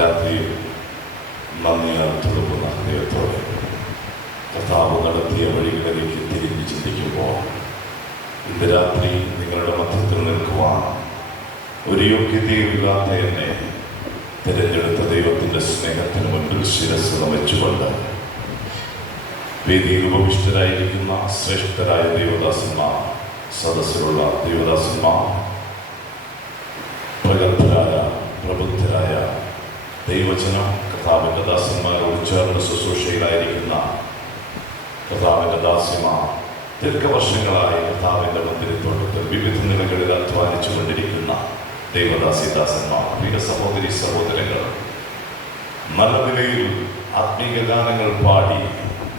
രാത്രി നന്ദിയാൽ തുളുമ്പുന്ന ഹൃദയത്തോടെ കർത്താവ് നടത്തിയ വഴികളിലേക്ക് തിരിഞ്ഞ് ചിന്തിക്കുമ്പോൾ ഇന്ന് രാത്രി നിങ്ങളുടെ മധ്യത്തിൽ നിൽക്കുവാൻ ഒരു യോഗ്യതയില്ലാത്ത എന്നെ തിരഞ്ഞെടുത്ത ദൈവത്തിൻ്റെ സ്നേഹത്തിന് മുൻപിൽ ശിരസ് നമിച്ചുകൊണ്ട് വേദിയിൽ ഉപവിഷ്ടരായിരിക്കുന്ന ശ്രേഷ്ഠരായ ദൈവദാസന്മാർ, സദസ്സിലുള്ള ദൈവദാസന്മാർ, പ്രഗത്ഭരായ പ്രബുദ്ധരായ ദൈവജനം, കർത്താവിൻ്റെ ദാസന്മാരോട് ചേർന്ന് ശുശ്രൂഷയിലായിരിക്കുന്ന കർത്താവിൻ്റെ ദാസിമാർ, ദീർഘവർഷങ്ങളായി കർത്താവിൻ്റെ മന്ദിരത്തോട്ടത്തിൽ വിവിധ നിലകളിൽ അധ്വാനിച്ചു കൊണ്ടിരിക്കുന്ന ദൈവദാസിദാസന്മാർ, പ്രിയ സഹോദരി സഹോദരങ്ങൾ, നല്ല നിലയിൽ ആത്മീയ ഗാനങ്ങൾ പാടി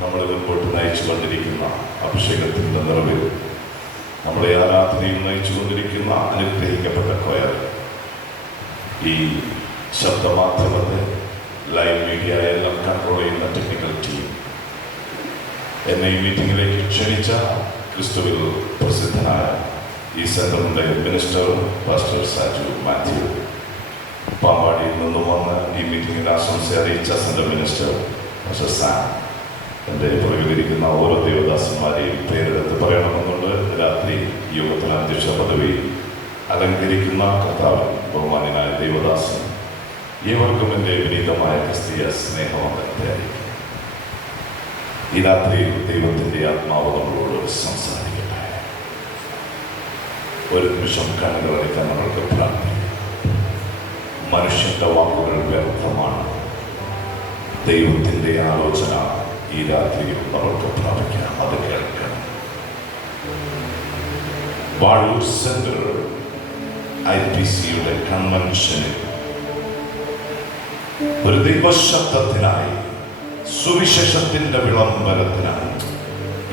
നമ്മളെ മുൻപോട്ട് നയിച്ചു കൊണ്ടിരിക്കുന്ന അഭിഷേകത്തിൻ്റെ നിറവിൽ നമ്മളെ ആരാധനയിൽ നയിച്ചു കൊണ്ടിരിക്കുന്ന അനുഗ്രഹിക്കപ്പെട്ട കൊയർ, ഈ ശബ്ദമാധ്യമത്തെ ലൈവ് മീഡിയ എല്ലാം കൺട്രോൾ ചെയ്യുന്ന ടെക്നിക്കൽ ടീം, എന്നെ ഈ മീറ്റിങ്ങിലേക്ക് ക്ഷണിച്ച ക്രിസ്തുവിൽ പ്രസിദ്ധനായ ഈ സെൻ്ററിൻ്റെ മിനിസ്റ്റർ പാസ്റ്റർ സാജു മാത്യു, പാമ്പാടിയിൽ നിന്നും വന്ന് ഈ മീറ്റിങ്ങിൽ ആശംസ അറിയിച്ച സെൻ്റർ മിനിസ്റ്റർ പാസ്റ്റർ സാം, എൻ്റെ പ്രതികരിക്കുന്ന ഓരോ ദേവദാസന്മാരെയും പേരെടുത്ത് പറയണമെന്നുണ്ട്. രാത്രി യോഗത്തിൽ അധ്യക്ഷ പദവി അലങ്കരിക്കുന്ന കർത്താവ് ബഹുമാന്യനായ ദേവദാസൻ, ഏവർക്കും എൻ്റെ വിനീതമായ ക്രിസ്തീയ സ്നേഹവന്ദനത്തെ അറിയിക്കും. ഈ രാത്രി ദൈവത്തിൻ്റെ ആത്മാവ് നമ്മളോട് സംസാരിക്കട്ടെ. ഒരു നിമിഷം കണ്ണുകൾ അടയ്ക്കാൻ നമ്മൾക്ക് പ്രാർത്ഥിക്കാം. മനുഷ്യൻ്റെ വാക്കുകൾ വ്യർത്ഥമാണ്. ദൈവത്തിൻ്റെ ആലോചന ഈ രാത്രിയിൽ നമ്മൾക്ക് പ്രാപിക്കാം. അത് കേൾക്കണം. വാഴൂർ സെന്റർ IPCയുടെ കൺവെൻഷനിൽ ഒരു ദൈവശബ്ദത്തിനായി, സുവിശേഷത്തിന്റെ വിളംബരത്തിനായി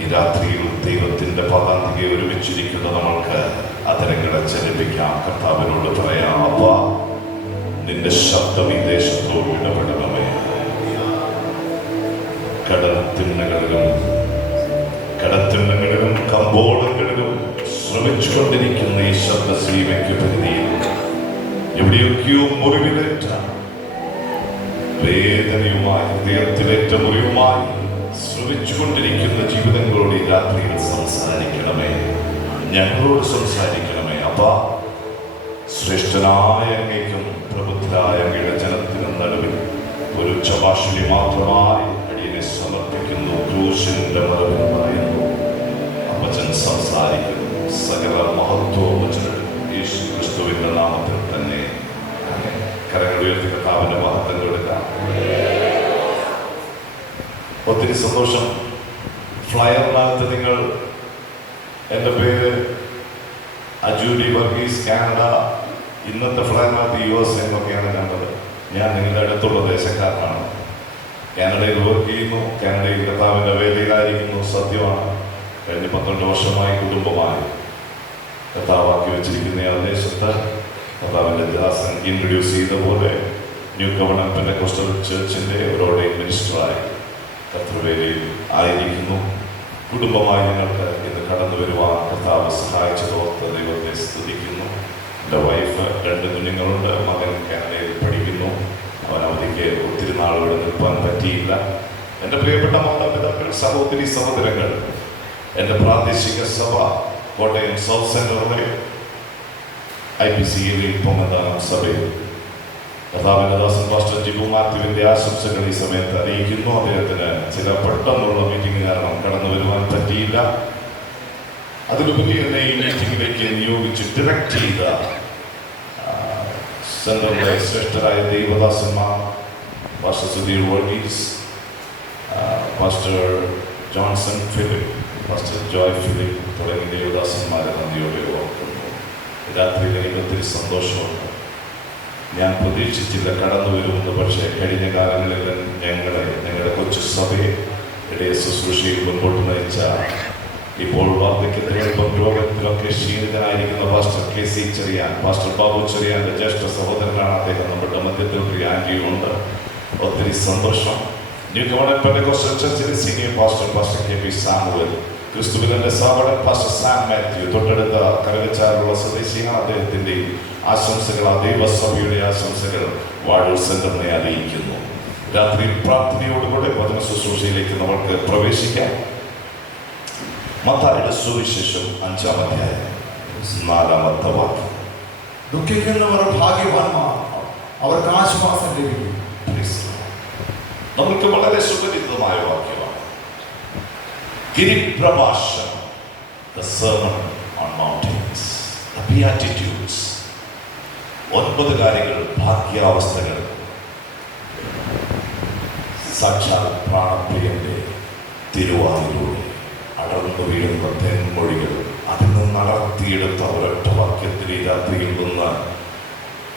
ഈ രാത്രിയിൽ ദൈവത്തിന്റെ പതാന്തികെ ഒരുമിച്ചിരിക്കുന്ന നമ്മൾക്ക് അതരങ്ങളെ ചലിപ്പിക്കാം. കർത്താവിനോട് പറയാം, അപ്പാ, നിന്റെ ശബ്ദം ഈ ദേശത്തോട് ഇടപെടണമേ. കടത്തിണ്ണകളിലും കമ്പോളങ്ങളിലും ശ്രമിച്ചുകൊണ്ടിരിക്കുന്ന ഈ ശബ്ദ സീമയ്ക്ക് പരിധിയിൽ എവിടെയൊക്കെയോ മുറിവിലേറ്റ വേദനയുമായി, ഹൃദയത്തിലേറ്റ മുറിവുമായി ശ്രമിച്ചുകൊണ്ടിരിക്കുന്ന ജീവിതങ്ങളോട് ഈ രാത്രിയിൽ സംസാരിക്കണമേ. ഞങ്ങളോട് സംസാരിക്കണമേ. അപ്പാ, ശ്രേഷ്ഠനായ അങ്ങേക്കും പ്രബുദ്ധരായ അങ്ങയുടെ ജനത്തിനും നടുവിൽ ഒരു ചഭാഷിണി മാത്രമായി അടിയനെ സമർപ്പിക്കുന്നു. ക്രൂശിന്റെ മറവിൽ പറയുന്നു, അപ്പച്ചൻ സംസാരിക്കുന്നു. സകല മഹത്വവും യേശു ക്രിസ്തുവിന്റെ നാമത്തിൽ തന്നെ. കരങ്ങൾ ഉയർത്തി കർത്താവിന്റെ മഹത്വം കൊടുക്കാം. ഒത്തിരി സന്തോഷം. ഫ്ലയറിനകത്ത് നിങ്ങൾ എൻ്റെ പേര് അജൂരി വർഗീസ്, കാനഡ. ഇന്നത്തെ ഫ്ലയറിനകത്ത് US എന്നൊക്കെയാണ് കണ്ടത്. ഞാൻ നിങ്ങളുടെ അടുത്തുള്ള ദേശക്കാരനാണ്. കാനഡയിൽ വർക്ക് ചെയ്യുന്നു. കാനഡയിൽ കർത്താവിൻ്റെ വേലയിലായിരിക്കുന്നു. സത്യമാണ്. കഴിഞ്ഞ 12 വർഷമായി കുടുംബമായി കർത്താവാക്കി വെച്ചിരിക്കുന്ന ആ ദേശത്ത് കർത്താവിൻ്റെ ദാസൻ ഇൻട്രൊഡ്യൂസ് ചെയ്ത പോലെ ന്യൂ കവണന്റ് പെന്തക്കോസ്റ്റൽ ചർച്ചിൻ്റെ ഒരു ഓർഡൈൻഡ് മിനിസ്റ്ററായി കർത്തൃവേലയിൽ ആയിരിക്കുന്നു. കുടുംബമായി നിങ്ങൾക്ക് ഇന്ന് കടന്നു വരുവാൻ കർത്താവ് സഹായിച്ചതോർത്ത് ദൈവത്തെ സ്തുതിക്കുന്നു. എൻ്റെ വൈഫ്, 2 കുഞ്ഞുങ്ങളുണ്ട്. മകൻ കാനഡയിൽ പഠിക്കുന്നു. അവൻ അവധിക്ക് ഒത്തിരി നാളുകൾ നിൽപ്പാൻ പറ്റിയില്ല. എൻ്റെ പ്രിയപ്പെട്ട മാതാപിതാക്കൾ, സഹോദരി സഹോദരങ്ങൾ, എൻ്റെ പ്രാദേശിക സഭ കോട്ടയം സൗത്ത് സെൻ്ററിലെ IPCയിലെ പൊങ്ങന്താനം സഭയിൽ കർത്താവിൻ്റെ ദാസൻ പാസ്റ്റർ ജിബു മാത്യുവിൻ്റെ ആശംസകൾ ഈ സമയത്ത് അറിയിക്കുന്നു. അദ്ദേഹത്തിന് ചില പെട്ടെന്നുള്ള മീറ്റിംഗ് കാരണം കടന്നു വരുവാൻ പറ്റിയില്ല. അതിലുപരി എന്നെ ഈ മീറ്റിംഗിലേക്ക് നിയോഗിച്ച് ഡയറക്റ്റ് ചെയ്ത സെൻ്ററിലെ ശ്രേഷ്ഠരായ ദൈവദാസന്മാർ, pastor Sudheer Varghese, pastor Johnson Philip, pastor Joy Philip തുടങ്ങിയ ദൈവദാസന്മാരെ നന്ദിയോടെ ഓർക്കുന്നു. രാത്രിയിൽ എനിക്ക് ഒത്തിരി സന്തോഷമുണ്ട്. ഞാൻ പ്രതീക്ഷിച്ചില്ല കടന്നു വരുമെന്ന്. പക്ഷേ കഴിഞ്ഞ കാലങ്ങളിൽ ഞങ്ങളുടെ കൊച്ചു സഭയെ ഇടയ ശുശ്രൂഷയിൽ മുൻപോട്ട് നയിച്ച, ഇപ്പോൾ വാർദ്ധക്യത്തിലും രോഗത്തിലൊക്കെ ക്ഷീണിതനായിരിക്കുന്ന pastor KC Cherian, pastor Babu ചെറിയാൻ്റെ ജ്യേഷ്ഠ സഹോദരനാണ് അദ്ദേഹം. നമ്മുടെ മധ്യത്തിൽ പ്രിയ ആൻറ്റിയുണ്ട്. ഒത്തിരി സന്തോഷം. ന്യൂ കവണന്റ് പെന്തക്കോസ്റ്റൽ ചർച്ചിലെ സീനിയർ പാസ്റ്റർ KP സാമുവൽ ക്രിസ്തുവിന്റെ സഹോദരൻ പാസ്റ്റർ സാം മാത്യു തൊട്ടടുത്ത കരകച്ചാലുള്ള സ്വദേശിയാണ്. അദ്ദേഹത്തിന്റെ ആശംസകൾ, ആ ദൈവസഭയുടെ ആശംസകൾ വാഴൂർ സെന്ററിനെ അറിയിക്കുന്നു. രാത്രി പ്രാർത്ഥനയോടുകൂടെ വചന ശുശ്രൂഷയിലേക്ക് നമുക്ക് പ്രവേശിക്കാം. മത്തായിയുടെ സുവിശേഷം 5-ാം അധ്യായം 4-ാമത്തെ വാക്യം. ദുഃഖിക്കുന്നവർ ഭാഗ്യവാന്മാർ, അവർക്ക് ആശ്വാസം ലഭിക്കും. നമുക്ക് വളരെ സുപരിചിതമായ വാക്യമാണ്. ഗിരിപ്രഭാഷണം, the sermon on mountains, the beatitudes. 9 കാര്യങ്ങൾ, ഭാഗ്യാവസ്ഥകൾ. സാക്ഷാൽ പ്രാണപ്രിയന്റെ തിരുവാതിലൂടെ അടർന്നു വീഴുന്ന തെന്മൊഴികൾ, അതിൽ നിന്ന് അടർത്തിയെടുത്ത ഒരൊറ്റ വാക്യത്തിൽ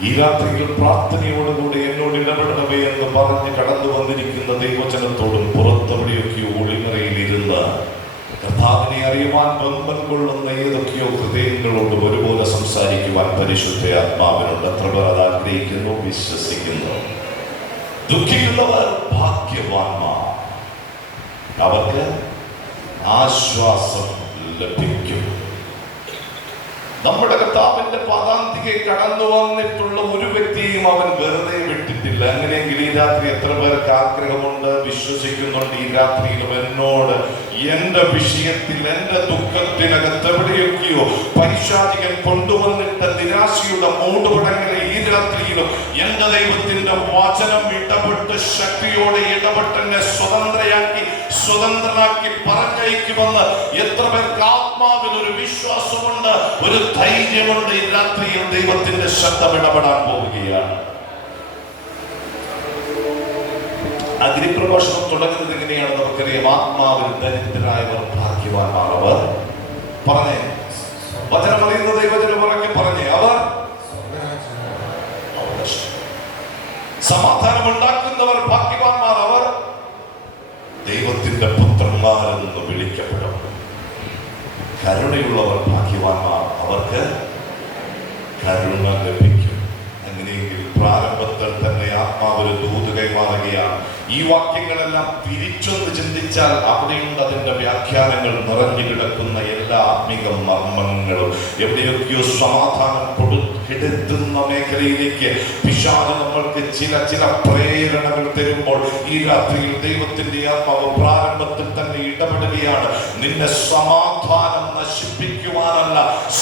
ഈ രാത്രിയിൽ പ്രാർത്ഥനയോടുകൂടി എന്നോട് ഇടപെടണമേ എന്ന് പറഞ്ഞ് കടന്നു വന്നിരിക്കുന്ന ദൈവജനത്തോടും പുറത്തെവിടെയൊക്കെയോ ഒളിമറയിലിരുന്ന് കർത്താവിനെ അറിയുവാൻ ബന്ധം കൊള്ളുന്ന ഏതൊക്കെയോ ഹൃദയങ്ങളോടും ഒരുപോലെ സംസാരിക്കുവാൻ പരിശുദ്ധ ആത്മാവിനോട് എത്ര പേർ അത് ആഗ്രഹിക്കുന്നു, വിശ്വസിക്കുന്നു. ദുഃഖിക്കുന്നവർ ഭാഗ്യവാന്മാർ, അവർക്ക് ആശ്വാസം ലഭിക്കും. നമ്മുടെ കർത്താവിന്റെ പദാന്തികെ കടന്നു വന്നിട്ടുള്ള ഒരു വ്യക്തിയും അവൻ വെറുതെ വിട്ടിട്ടില്ല. അങ്ങനെയെങ്കിൽ ഈ രാത്രി എത്ര പേർക്ക് ആഗ്രഹമുണ്ട്, വിശ്വസിക്കുന്നുണ്ട്, ഈ രാത്രിയിലും എന്നോട് എന്റെ വിഷയത്തിൽ, എന്റെ ദുഃഖത്തിനകത്ത് എവിടെയൊക്കെയോ പൈശാചികൻ കൊണ്ടുവന്നിട്ട നിരാശയുടെ മൂടുപടങ്ങളെ ഈ രാത്രിയിലും എന്റെ ദൈവത്തിന്റെ വചനം ഇടപെട്ട് ശക്തിയോടെ ഇടപെട്ട് എന്നെ സ്വതന്ത്രനാക്കി പറഞ്ഞയക്കുമെന്ന് എത്ര പേർക്ക് ആത്മാവിൽ ഒരു വിശ്വാസമുണ്ട്, ഒരു ധൈര്യമുണ്ട്? ഈ രാത്രിയിൽ ദൈവത്തിന്റെ ശബ്ദം ഇടപെടാൻ പോവുകയാണ്. അഗ്നിപ്രഭാഷണം തുടങ്ങുന്നത് എങ്ങനെയാണ് നമുക്കറിയാം. ആത്മാവിൽ ദരിദ്രരായവർ ഭാഗ്യവാന്മാർ. അവർ പറഞ്ഞേ, വചനം അറിയുന്ന ദൈവജനം പറഞ്ഞേ, അവർ സമാധാനം ഉണ്ടാക്കുന്നവർ ഭാഗ്യവാന്മാർ, അവർ ദൈവത്തിന്റെ പുത്രന്മാരെന്ന് വിളിക്കപ്പെടും. കരുണയുള്ളവർ ഭാഗ്യവാന്മാർ, അവർക്ക് കരുണ ലഭിക്കും. അങ്ങനെയെങ്കിൽ പ്രാരംഭത്തിൽ തന്നെ ആത്മാവൊരു ദൂത് കൈമാറുകയാണ്. ഈ വാക്യങ്ങളെല്ലാം തിരിച്ചൊന്ന് ചിന്തിച്ചാൽ അവിടെയുണ്ട് അതിന്റെ വ്യാഖ്യാനങ്ങൾ നിറഞ്ഞു കിടക്കുന്ന എല്ലാ ആത്മീക മർമ്മങ്ങളും. എവിടെയൊക്കെയോ സമാധാനം കൊടുക്കെടുത്തുന്ന മേഖലയിലേക്ക് പിശാച് നമ്മൾക്ക് ചില പ്രേരണകൾ തരുമ്പോൾ ഈ രാത്രിയിൽ ദൈവത്തിന്റെ ആത്മാവ് പ്രാരംഭത്തിൽ തന്നെ ഇടപെടുകയാണ്. നിന്നെ സമാധാനം നശിപ്പിക്കുവാനല്ല,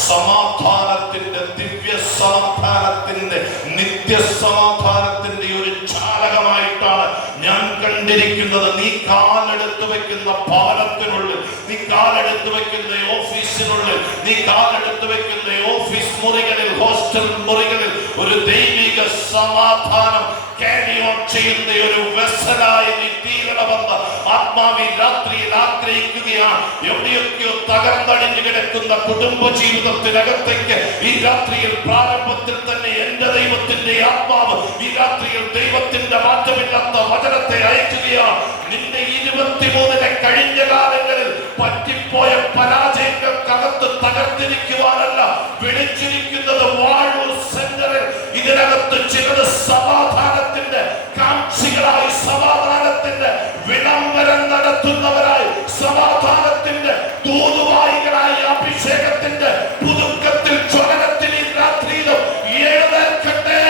സമാധാനത്തിന്റെ, ദിവ്യ സമാധാനത്തിന്റെ, നിത്യസമാധാനത്തിന്റെ ഒരു ചാലകമായിട്ടാണ് ഞാൻ കണ്ടിരിക്കുന്നത്. നീ കാലെടുത്ത് വെക്കുന്ന ഭവനത്തിനുള്ളിൽ, നീ കാലെടുത്ത് വെക്കുന്ന ഓഫീസിനുള്ളിൽ, നീ കാലെടുത്ത് വെക്കുന്ന ഓഫീസ് മുറികളിൽ, ഹോസ്റ്റൽ മുറികളിൽ ഒരു ദൈവിക സമാധാനം ക്യാരി ഓൺ ചെയ്യുന്ന ഒരു വെസലായി നീ തീരണമെന്ന് ആത്മാവി രാത്രിയിൽ ആഗ്രഹിക്കുകയാണ്. എവിടെയൊക്കെയോ തകർന്നടിഞ്ഞു കിടക്കുന്ന കുടുംബ ജീവിതത്തിനകത്തേക്ക് ഈ രാത്രിയിൽ പ്രാരംഭത്തിൽ തന്നെ എന്റെ ദൈവത്തിന്റെ ആത്മാവ് ഈ രാത്രിയിൽ ദൈവത്തിന്റെ മാറ്റമില്ലാത്ത വചനത്തെ അയക്കുകയാണ്. നിന്റെ 23 കഴിഞ്ഞ കാലങ്ങളിൽ പറ്റിപ്പോയ പരാജയങ്ങൾക്കകത്ത് തകർത്തിരിക്കുവാനല്ല വിളിച്ചിരിക്കുന്നത്. വാഴൂർ സെന്ററിൽ ഇതിനകത്ത് ചിലത് സമാധാനത്തിന്റെ കാംക്ഷികളായി, സമാധാനത്തിന്റെ വിളംബരം നടത്തുന്നവരായി, സമാധാനത്തിന്റെ ദൂതുവായികളായി, അഭിഷേകത്തിന്റെ പുതുക്കത്തിൽ ജ്വലനത്തിൽ ഈ രാത്രിയിലും എഴുന്നേൽക്കട്ടെ.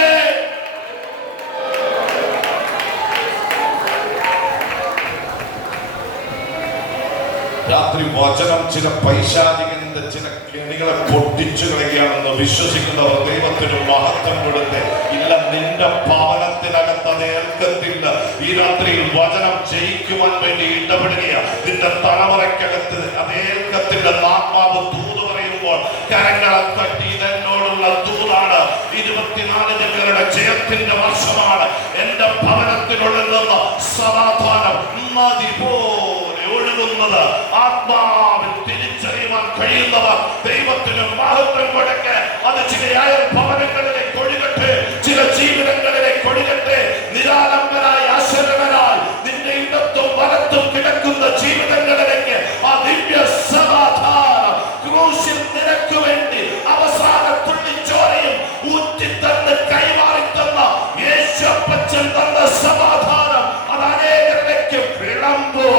രാത്രി വചനം ചില പൈശാചികന്റെ ചില കെണികളെ പൊട്ടിച്ചു കളയുകയാണെന്ന് വിശ്വസിക്കുന്നവർ ദൈവത്തിന് മഹത്വം കൊടുത്ത് ഇല്ല, നിന്റെ ഭവനത്തിനകത്ത് അത് ഏൽക്കത്തില്ല. ഈ രാത്രിയിൽ വചനം ജയിക്കുവാൻ വേണ്ടി ഇടപെടുകയാണ്. നിന്റെ തലമുറയ്ക്കകത്ത് അത് ഏൽക്കത്തില്ല. ആത്മാവ് ദൂത് പറയുമ്പോൾ കരങ്ങളെ തട്ടി ഇതെന്നോടുള്ള ദൂതാണ്. 24 ജനങ്ങളുടെ ജയത്തിന്റെ വർഷമാണ്. എന്റെ ഭവനത്തിനുള്ളിൽ നിന്ന് സമാധാനം നദി പോലെ ഒഴുകുന്നത്. ആത്മാവിൽ തിരിച്ചറിയുവാൻ കഴിയുന്നവർ ദൈവത്തിന് മഹത്വം കൊടുക്കെ. അത് ചില അയൽ ഭവനങ്ങളിലേക്ക് ഒഴുകട്ടെ, ചില ജീവിതങ്ങളിലേക്ക് ഒഴുകട്ടെ. നിരാലംബരായി, അശരണരായി നിന്റെ ഇടത്തും വലത്തും കിടക്കുന്ന ജീവിതങ്ങളിലേക്ക് ആ ദിവ്യ സമാധാനം ക്രൂശിൽ നിനക്ക് വേണ്ടി അവസാന തുള്ളിച്ചോരയും ഊറ്റിത്തന്ന് കൈമാറിത്തന്ന യേശുപ്പച്ചൻ തന്ന സമാധാനം അത് അനേകരിലേക്ക് വിളമ്പുക.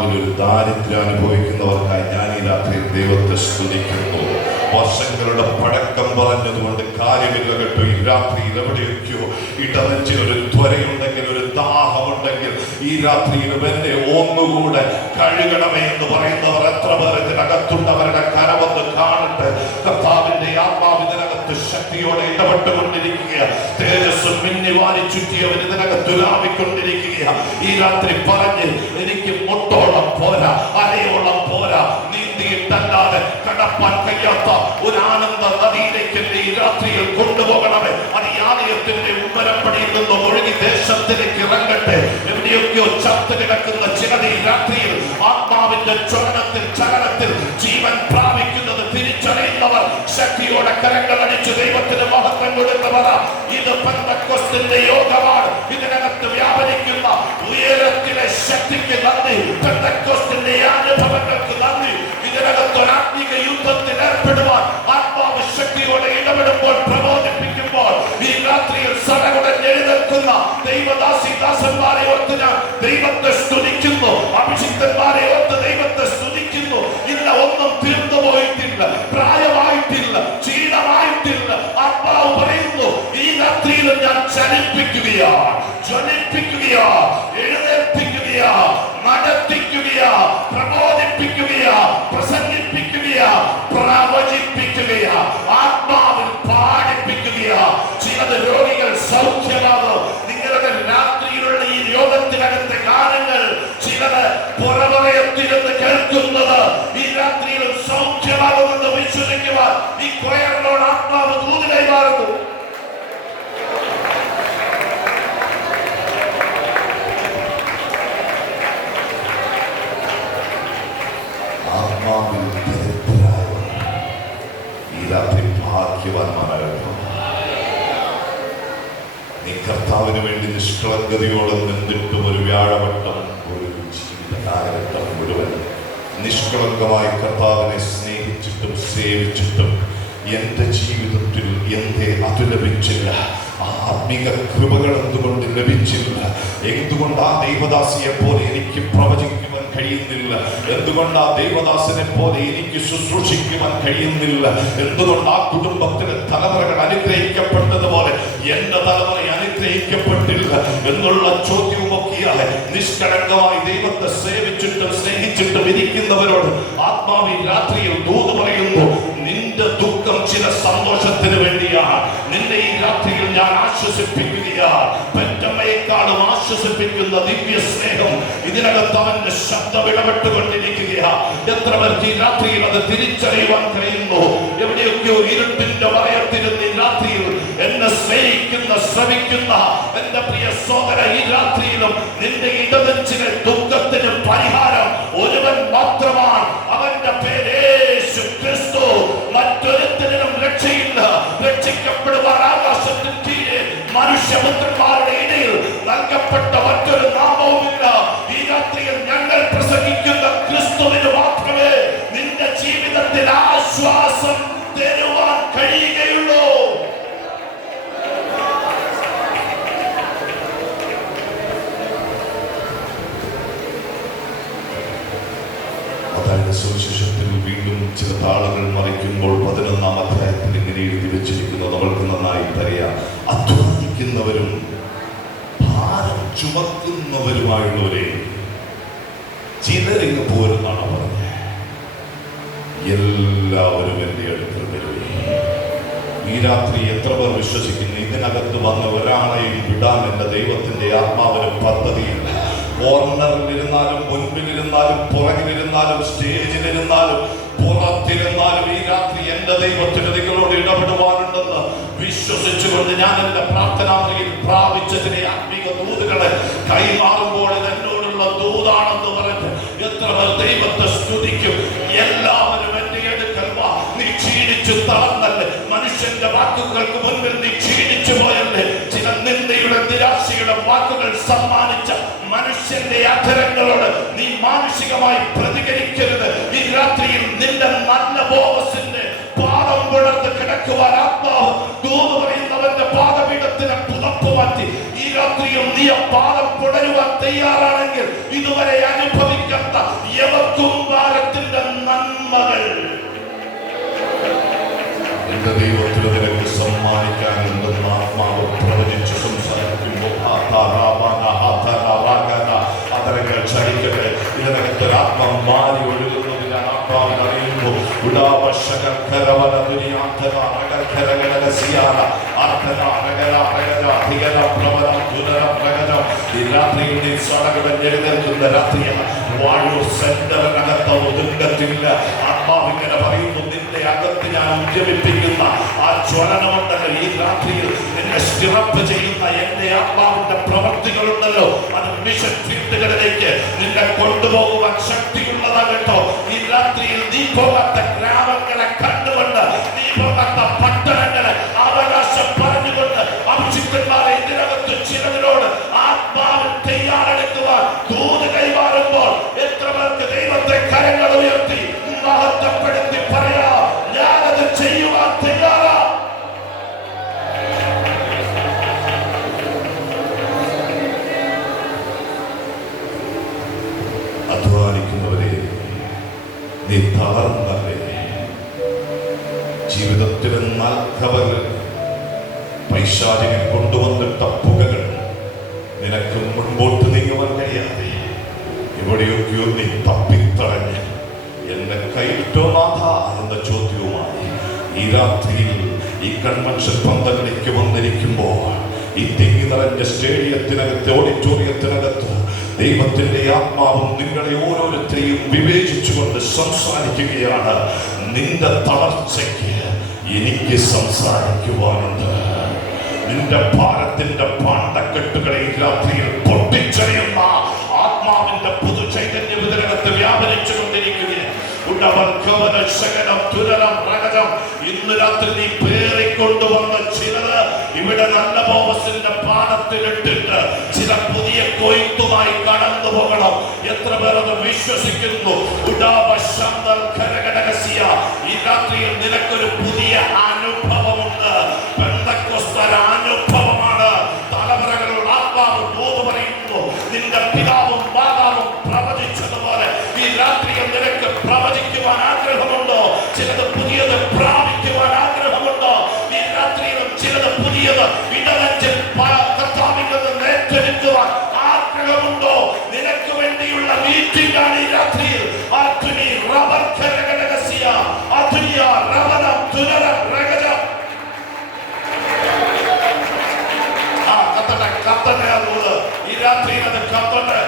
ആത്മാവിൽ ഒരു ദാരിദ്ര്യം അനുഭവിക്കുന്നവർക്കായി ഞാൻ ഈ രാത്രി ദൈവത്തെ സ്തുതിക്കുന്നു. വർഷങ്ങളുടെ പഴക്കം പറഞ്ഞതുകൊണ്ട് കാര്യമില്ല കേട്ടോ. ഈ രാത്രിയിൽ എവിടെയൊക്കെയോ ഇടനെഞ്ചിനൊരു ത്വരയുണ്ടെങ്കിൽ, ഒരു ദാഹമുണ്ടെങ്കിൽ ഈ രാത്രിയിൽ എന്നെ ഒന്നുകൂടെ കഴുകണമേ എന്ന് പറയുന്നവർ എത്ര പേർ ഇതിനകത്തുണ്ടവരുടെ കരവൊന്ന് കാണട്ടെ. കർത്താവിന്റെ ആത്മാവ് ഇതിനകത്ത് ശക്തിയോടെ ഇടപെട്ടുകൊണ്ടിരിക്കുക. തേജസ് മിന്നി വാരി ചുറ്റിയവർ ഇതിനകത്ത് ലാഭിക്കൊണ്ടിരിക്കുക. ഈ രാത്രി പറഞ്ഞ് എനിക്ക് മുട്ടോളം പോരാ, അരയോളം പോരാ, നീന്തിയിട്ടല്ലാതെ കടപ്പാൻ കഴിയാത്ത ഒരു ആനന്ദ നദിയിലേക്ക് ഈ രാത്രിയിൽ കൊണ്ടുപോകണമേ. അത് ഈ ആലയത്തിന്റെ ഉമ്മരപ്പടിയിൽ നിന്ന് ഒഴുകി ദേശത്തിലേക്ക് ഇറങ്ങട്ടെ. എവിടെയൊക്കെയോ ചത്ത് കിടക്കുന്ന ചിലത് ഈ രാത്രിയിൽ ആത്മാവിന്റെ ചലനത്തിൽ ജീവൻ പ്രാപിക്കുന്നത് തിരിച്ചറിയുന്നവർ ശക്തിയോടെ കരങ്ങളടിച്ച് ദൈവത്തിന് മഹത്വം കൊടുത്തവർ. ഇത് പെന്തക്കോസ്തിന്റെ യോഗമാണ്. ഇതിനകത്ത് വ്യാപരിക്കുന്ന ഉയരത്തിലെ ശക്തിക്ക് നന്ദി, പെന്തക്കോസ്തിന്റെ അനുഭവങ്ങൾക്ക് നന്ദി. ഇതിനകത്ത് ഒരു ആത്മീക യുദ്ധത്തിൽ ഏർപ്പെടുവാൻ ആത്മാവ് ശക്തിയോടെ ഇടപെടുമ്പോൾ, പ്രബോധിപ്പിക്കുമ്പോൾ ഈ രാത്രിയിൽ സടകുടഞ്ഞ് എഴുന്നേൽക്കുന്ന ദൈവദാസിദാസന്മാരെ ഓർത്ത് ഞാൻ ദൈവത്തെ സ്തുതിക്കുന്നു. അഭിഷിക്തന്മാരെ ഓർത്ത് ദൈവത്തെ സ്തുതിക്കുന്നു. ഇല്ല, ഒന്നും തീർന്നു പോയിട്ടില്ല, പ്രായമായിട്ടില്ല, ക്ഷീണമായിട്ടില്ല. ആത്മാവ് പറയുന്നു ഈ രാത്രിയിൽ ഞാൻ ചലിപ്പിക്കുകയാ, ജ്വലിപ്പിക്കുകയാ, എഴുന്നേൽപ്പിക്കുകയാ, നടത്തിക്കുകയാ, പ്രബോധിപ്പിക്കുകയാ, പ്രസംഗിപ്പിക്കുകയാ, പ്രവചിപ്പിക്കുകയാ, ആത്മാവിൽ പാടിപ്പിക്കുകയാ. ചിലത് രോഗികൾ സൗഖ്യമാകും. നിങ്ങളുടെ രാത്രിയിലുള്ള ഈ രോഗത്തിനകത്തെ ഗാനങ്ങൾ ചിലത് പുറമയത്തിരുന്ന് കേൾക്കുന്നത് ഈ രാത്രിയിലും സൗഖ്യമാകുമെന്ന് വിശ്വസിക്കുവാൻ ഈ കൊയറിനോട് ആത്മാവ് ദൂത് കൈമാറുന്നു. ആത്മാവിൽ ദരിദ്രരായവർ ഈ രാത്രി ഭാഗ്യവാന്മാരായിരുന്നു. നീ കർത്താവിന് വേണ്ടി നിഷ്കളങ്കതയോടെ നിന്നിട്ടും ഒരു വ്യാഴവട്ടം, ഒരു ജീവിതകാലഘട്ടം മുഴുവൻ നിഷ്കളങ്കമായി കർത്താവിനെ സ്നേഹിച്ചിട്ടും സേവിച്ചിട്ടും എൻ്റെ ജീവിതത്തിൽ എന്തേ അത് ലഭിച്ചില്ല? ആത്മീക കൃപകൾ എന്തുകൊണ്ട് ലഭിച്ചില്ല? എന്തുകൊണ്ട് ആ ദൈവദാസിയെ പോലെ എനിക്ക് പ്രവചിക്കുവാൻ കഴിയുന്നില്ല? എന്തുകൊണ്ട് ആ ദൈവദാസനെ പോലെ എനിക്ക് ശുശ്രൂഷിക്കുവാൻ കഴിയുന്നില്ല? എന്തുകൊണ്ട് ആ കുടുംബത്തിലെ തലമുറകൾ അനുഗ്രഹിക്കപ്പെട്ടതുപോലെ എന്റെ തലമുറ അനുഗ്രഹിക്കപ്പെട്ടില്ല എന്നുള്ള ചോദ്യവുമൊക്കെയായി നിഷ്കളങ്കമായി ദൈവത്തെ സേവിച്ചിട്ടും സ്നേഹിച്ചിട്ടും ഇരിക്കുന്നവരോട് ആത്മാവി രാത്രിയിൽ ദൂത് പറയുന്നു, നിന്റെ ദുഃഖം ചില സന്തോഷത്തിന് വേണ്ടിയാണ്. നിന്നെ ഈ രാത്രിയിൽ ഞാൻ ആശ്വസിപ്പിക്കുകയാണ്. പെറ്റമ്മയെക്കാളും ആശ്വസിപ്പിക്കുന്ന ദിവ്യ സ്നേഹം ഇതിനകത്ത് അവന്റെ ശബ്ദം ഇടപെട്ടുകൊണ്ടിരിക്കുകയാണ്. എത്ര പേർക്ക് ഈ രാത്രിയിൽ അത് തിരിച്ചറിയുവാൻ കഴിയുന്നു? എവിടെയൊക്കെയോ ഇരുട്ടിന്റെ വലയത്തിരുന്ന് ഈ രാത്രിയിൽ എന്നെ സ്നേഹിക്കുന്ന, ശ്രമിക്കുന്ന എന്റെ പ്രിയ സഹോദര, ഈ രാത്രിയിലും നിന്റെ ഇടനെഞ്ചിലെ ദുഃഖത്തിന് പരിഹാരം ഒരുവൻ മാത്രമാണ്. അവന്റെ പേര് യേശു ക്രിസ്തു. മറ്റൊരുത്തരിലും രക്ഷയില്ല. രക്ഷിക്കപ്പെടുവാൻ ആകാശത്തിന് കീഴെ മനുഷ്യപുത്രന്മാരുടെ ഇടയിൽ നൽകപ്പെട്ട മറ്റൊരു നാമവുമില്ല. ഈ രാത്രിയിൽ ഞങ്ങൾ പ്രസംഗിക്കുന്ന ക്രിസ്തുവിന് മാത്രമേ നിന്റെ ജീവിതത്തിൽ ആശ്വാസം തരുവാൻ കഴിയുകയുള്ളൂ. സുവിശേഷത്തിൽ വീണ്ടും ചില താളുകൾ മറിക്കുമ്പോൾ 11-ാം അധ്യായത്തിൽ ഇങ്ങനെ എഴുതി വെച്ചിരിക്കുന്നു, നമ്മൾക്ക് നന്നായി അറിയാം. അധ്വാനിക്കുന്നവരും ഭാരം ചുമക്കുന്നവരുമായുള്ളവരെ ചിലരിങ്ങ് പോരെന്നാണ് പറഞ്ഞത്. എല്ലാവരും എൻ്റെ അടുത്ത് വരുവേ. ഈ രാത്രി എത്ര പേർ വിശ്വസിക്കുന്നു ഇതിനകത്ത് വന്ന ഒരാളെയും വിടാൻ എൻ്റെ ദൈവത്തിന്റെ ആത്മാവിന് പദ്ധതിയില്ല? കോർണറിലിരുന്നാലും, മുൻപിലിരുന്നാലും, പുറകിലിരുന്നാലും, സ്റ്റേജിലിരുന്നാലും, പുറത്തിരുന്നാലും ഈ രാത്രി എന്റെ ദൈവത്തിന് നിങ്ങളോട് ഇടപെടുവാനുണ്ടെന്ന് വിശ്വസിച്ചുകൊണ്ട് ഞാൻ എന്റെ പ്രാർത്ഥനാമുറിയിൽ പ്രാപിച്ച ചില ആത്മീക ദൂതുകളെ കൈമാറുമ്പോൾ ഇത് എന്നോടുള്ള ദൂതാണെന്ന് പറഞ്ഞ് എത്ര പേർ ദൈവത്തെ സ്തുതിക്കും? എല്ലാവരും എന്റെ അടുക്കൽ വാ. നീ ക്ഷീണിച്ചു തളർന്നല്ലേ? മനുഷ്യന്റെ വാക്കുകൾക്ക് മുൻപിൽ നീ ക്ഷീണിച്ചു പോയല്ലേ? ചില നിന്ദയുടെ, നിരാശയുടെ വാക്കുകൾ സമ്മാനിച്ച മനുഷ്യന്റെ അധരങ്ങളോട് നീ മാനുഷികമായി പ്രതികരിക്കരുത്. ഈ രാത്രിയിൽ നിന്റെ നല്ല ബോസിന്റെ പാദം പുഴർത്ത് കിടക്കുവാൻ ആത്മാവ് ദൂത് പറയുന്നവന്റെ പാദപീഠത്തിന് പുതപ്പ് മാറ്റി ഈ രാത്രിയിൽ നീ പാദം തുടരുവാൻ തയ്യാറാണെങ്കിൽ ഇതുവരെ അനുഭവിക്കാത്ത യവക്കും ഭാരത്തിന്റെ നന്മകൾ എന്റെ ദൈവത്തിന് നിനക്ക് സമ്മാനിക്കാനുണ്ടെന്ന് ആത്മാവ് പ്രവചിച്ച് സംസാരിക്കുമ്പോൾ അതരങ്ങൾ ചലിക്കട്ടെ. ഇതിനകത്ത് ആത്മം മാറി ഒഴുകുന്നതിന് ആത്മാവിൽ അറിയുമ്പോൾ ആത്മാവിങ്ങനെ പറയുന്നു, നിന്റെ അകത്ത് ഞാൻ ഉദ്യമിപ്പിക്കുന്ന ആ ജ്വലനമുണ്ടല്ലോ, ഈ രാത്രിയിൽ നിന്നെ സ്റ്റിറപ്പ് ചെയ്യുന്ന എന്റെ ആത്മാവിന്റെ പ്രവർത്തികളുണ്ടല്ലോ, അത് മിഷൻ ഫീൽഡുകളിലേക്ക് നിന്നെ കൊണ്ടുപോകുവാൻ ശക്തിയുള്ളതാകട്ടോ. ഈ രാത്രിയിൽ നീ പോകാത്ത ഗ്രാമങ്ങളെ കണ്ടുകൊണ്ട്, നീ പോകാത്ത പട്ടണങ്ങളെ അവകാശം പറഞ്ഞുകൊണ്ട് അഭിഷിക്തന്മാരെ ഇതിനകത്ത് ചിലതിനോട് ആത്മാവിൽ തയ്യാറെടുക്കുവാൻ ദൂത് കൈമാറുമ്പോൾ എത്ര പേർക്ക് ദൈവത്തെ കരങ്ങൾ ഉയർത്തി മഹത്വപ്പെടുത്തി പറയാ, ഞാനത് ചെയ്യുവാൻ തയ്യാറാ. അധ്വാനിക്കുന്നവരെ, നീ തളർന്നവരെ, ജീവിതത്തിലെ നൽകവകൾ പൈശാചിനെ കൊണ്ടുവന്നിട്ട പുകകൾ നിനക്ക് മുൻപോട്ട് നീങ്ങുവാൻ കഴിയാതെ എവിടെയൊക്കെയോ നീ തപ്പിത്തടഞ്ഞ് എന്നെ കൈയിട്ടോ നാഥ എന്ന ചോദ്യവുമായി ഈ രാത്രിയിൽ ഈ കൺവെൻഷൻ പന്തലിലേക്ക് വന്നിരിക്കുമ്പോൾ, ഈ തിങ്ങി നിറഞ്ഞ സ്റ്റേഡിയത്തിനകത്ത്, ഓഡിറ്റോറിയത്തിനകത്ത് ദൈവത്തിന്റെ ആത്മാവും നിങ്ങളെ ഓരോരുത്തരെയും വിവേചിച്ചുകൊണ്ട് സംസാരിക്കുകയാണ്. നിന്റെ തളർച്ചയ്ക്ക് എനിക്ക് സംസാരിക്കുവാനുണ്ട്. നിന്റെ ഭാരത്തിന്റെ പാണ്ടക്കെട്ടുകളെ ഈ രാത്രിയിൽ പൊട്ടിച്ചെറിയുന്ന ആത്മാവിന്റെ പുതു ചൈതന്യം ഇതിനകത്ത് വ്യാപരിച്ചു കൊണ്ടിരിക്കുകയാണ്. ഇന്ന് രാത്രി നീ പേറിക്കൊണ്ടുവന്ന ചിലത് ഇവിടെ നല്ല ബോബസിന്റെ പാദത്തിലിട്ടിട്ട് ചില പുതിയ കൊയ്ത്തുമായി കടന്നു പോകണം. എത്ര പേർ അത് വിശ്വസിക്കുന്നു? ഈ രാത്രിയിൽ നിനക്കൊരു പുതിയ അനുഭവമുണ്ട്. പെന്തക്കോസ്തല അനുഭവമാണ്. തലമുറകളുടെ ആത്മാവ് ദൂത് പറയുന്നു. നിന്റെ പിതാവും മാതാവും പ്രവചിച്ചതുപോലെ ഈ രാത്രിയിൽ നിനക്ക് പ്രവചിക്കുവാൻ ആഗ്രഹമുണ്ടോ? ചിലത് പുതിയത് പ്രാപിക്കുവാൻ ആഗ്രഹമുണ്ടോ? ഈ രാത്രിയിലും ചിലത് പുതിയത് ഇടവഞ്ചിൽ കർത്താവിൽ നിന്ന് ഏറ്റെടുക്കുവാൻ ആഗ്രഹമുണ്ടോ? നിനക്ക് വേണ്ടിയുള്ള മീറ്റിംഗ് ആണ് ഈ രാത്രിയിൽ. ഈ രാത്രിയിൽ അത് കത്തട്ടെ.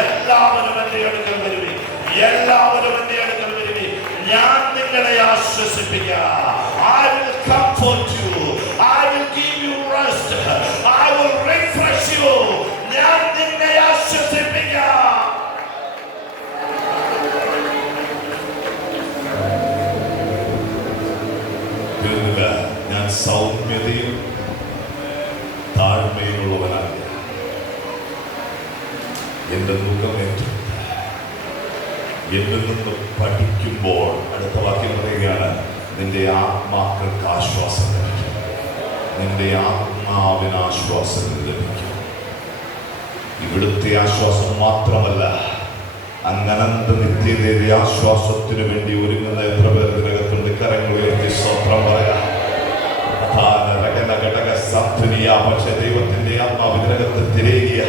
എല്ലാവരും എന്റെ അടുക്കൽ വരുവി, എല്ലാവരും എന്റെ അടുക്കൽ വരുവി, ഞാൻ നിങ്ങളെ ആശ്വസിപ്പിക്കാം. I will comfort you, I will give you rest, I will refresh you. ഞാൻ നിന്നെ ആശ്വസിപ്പിക്കാം. ഞാൻ സൗമ്യതയും താഴ്മയുള്ളവനാണ്. എന്റെ മുഖമേറ്റ എന്നിൽ നിന്ന് പഠിക്കുമ്പോൾ അടുത്ത വാക്യം പറയുകയാണ്, നിന്റെ ആത്മാക്കൾക്ക് ആശ്വാസം ലഭിക്കും, നിന്റെ ആത്മാവിന് ആശ്വാസം ലഭിക്കും. ഇവിടുത്തെ ആശ്വാസം മാത്രമല്ല, അങ്ങനന്ത നിത്യതയുടെ ആശ്വാസത്തിനു വേണ്ടി ഒരുങ്ങുന്ന എത്ര പേർ ഇതിനകത്തുണ്ട്? കരങ്ങൾ ഉയർത്തി സ്തോത്രം പറയാം. പക്ഷെ ദൈവത്തിന്റെ ആത്മാവ് ഇതിനകത്ത് തിരയുക.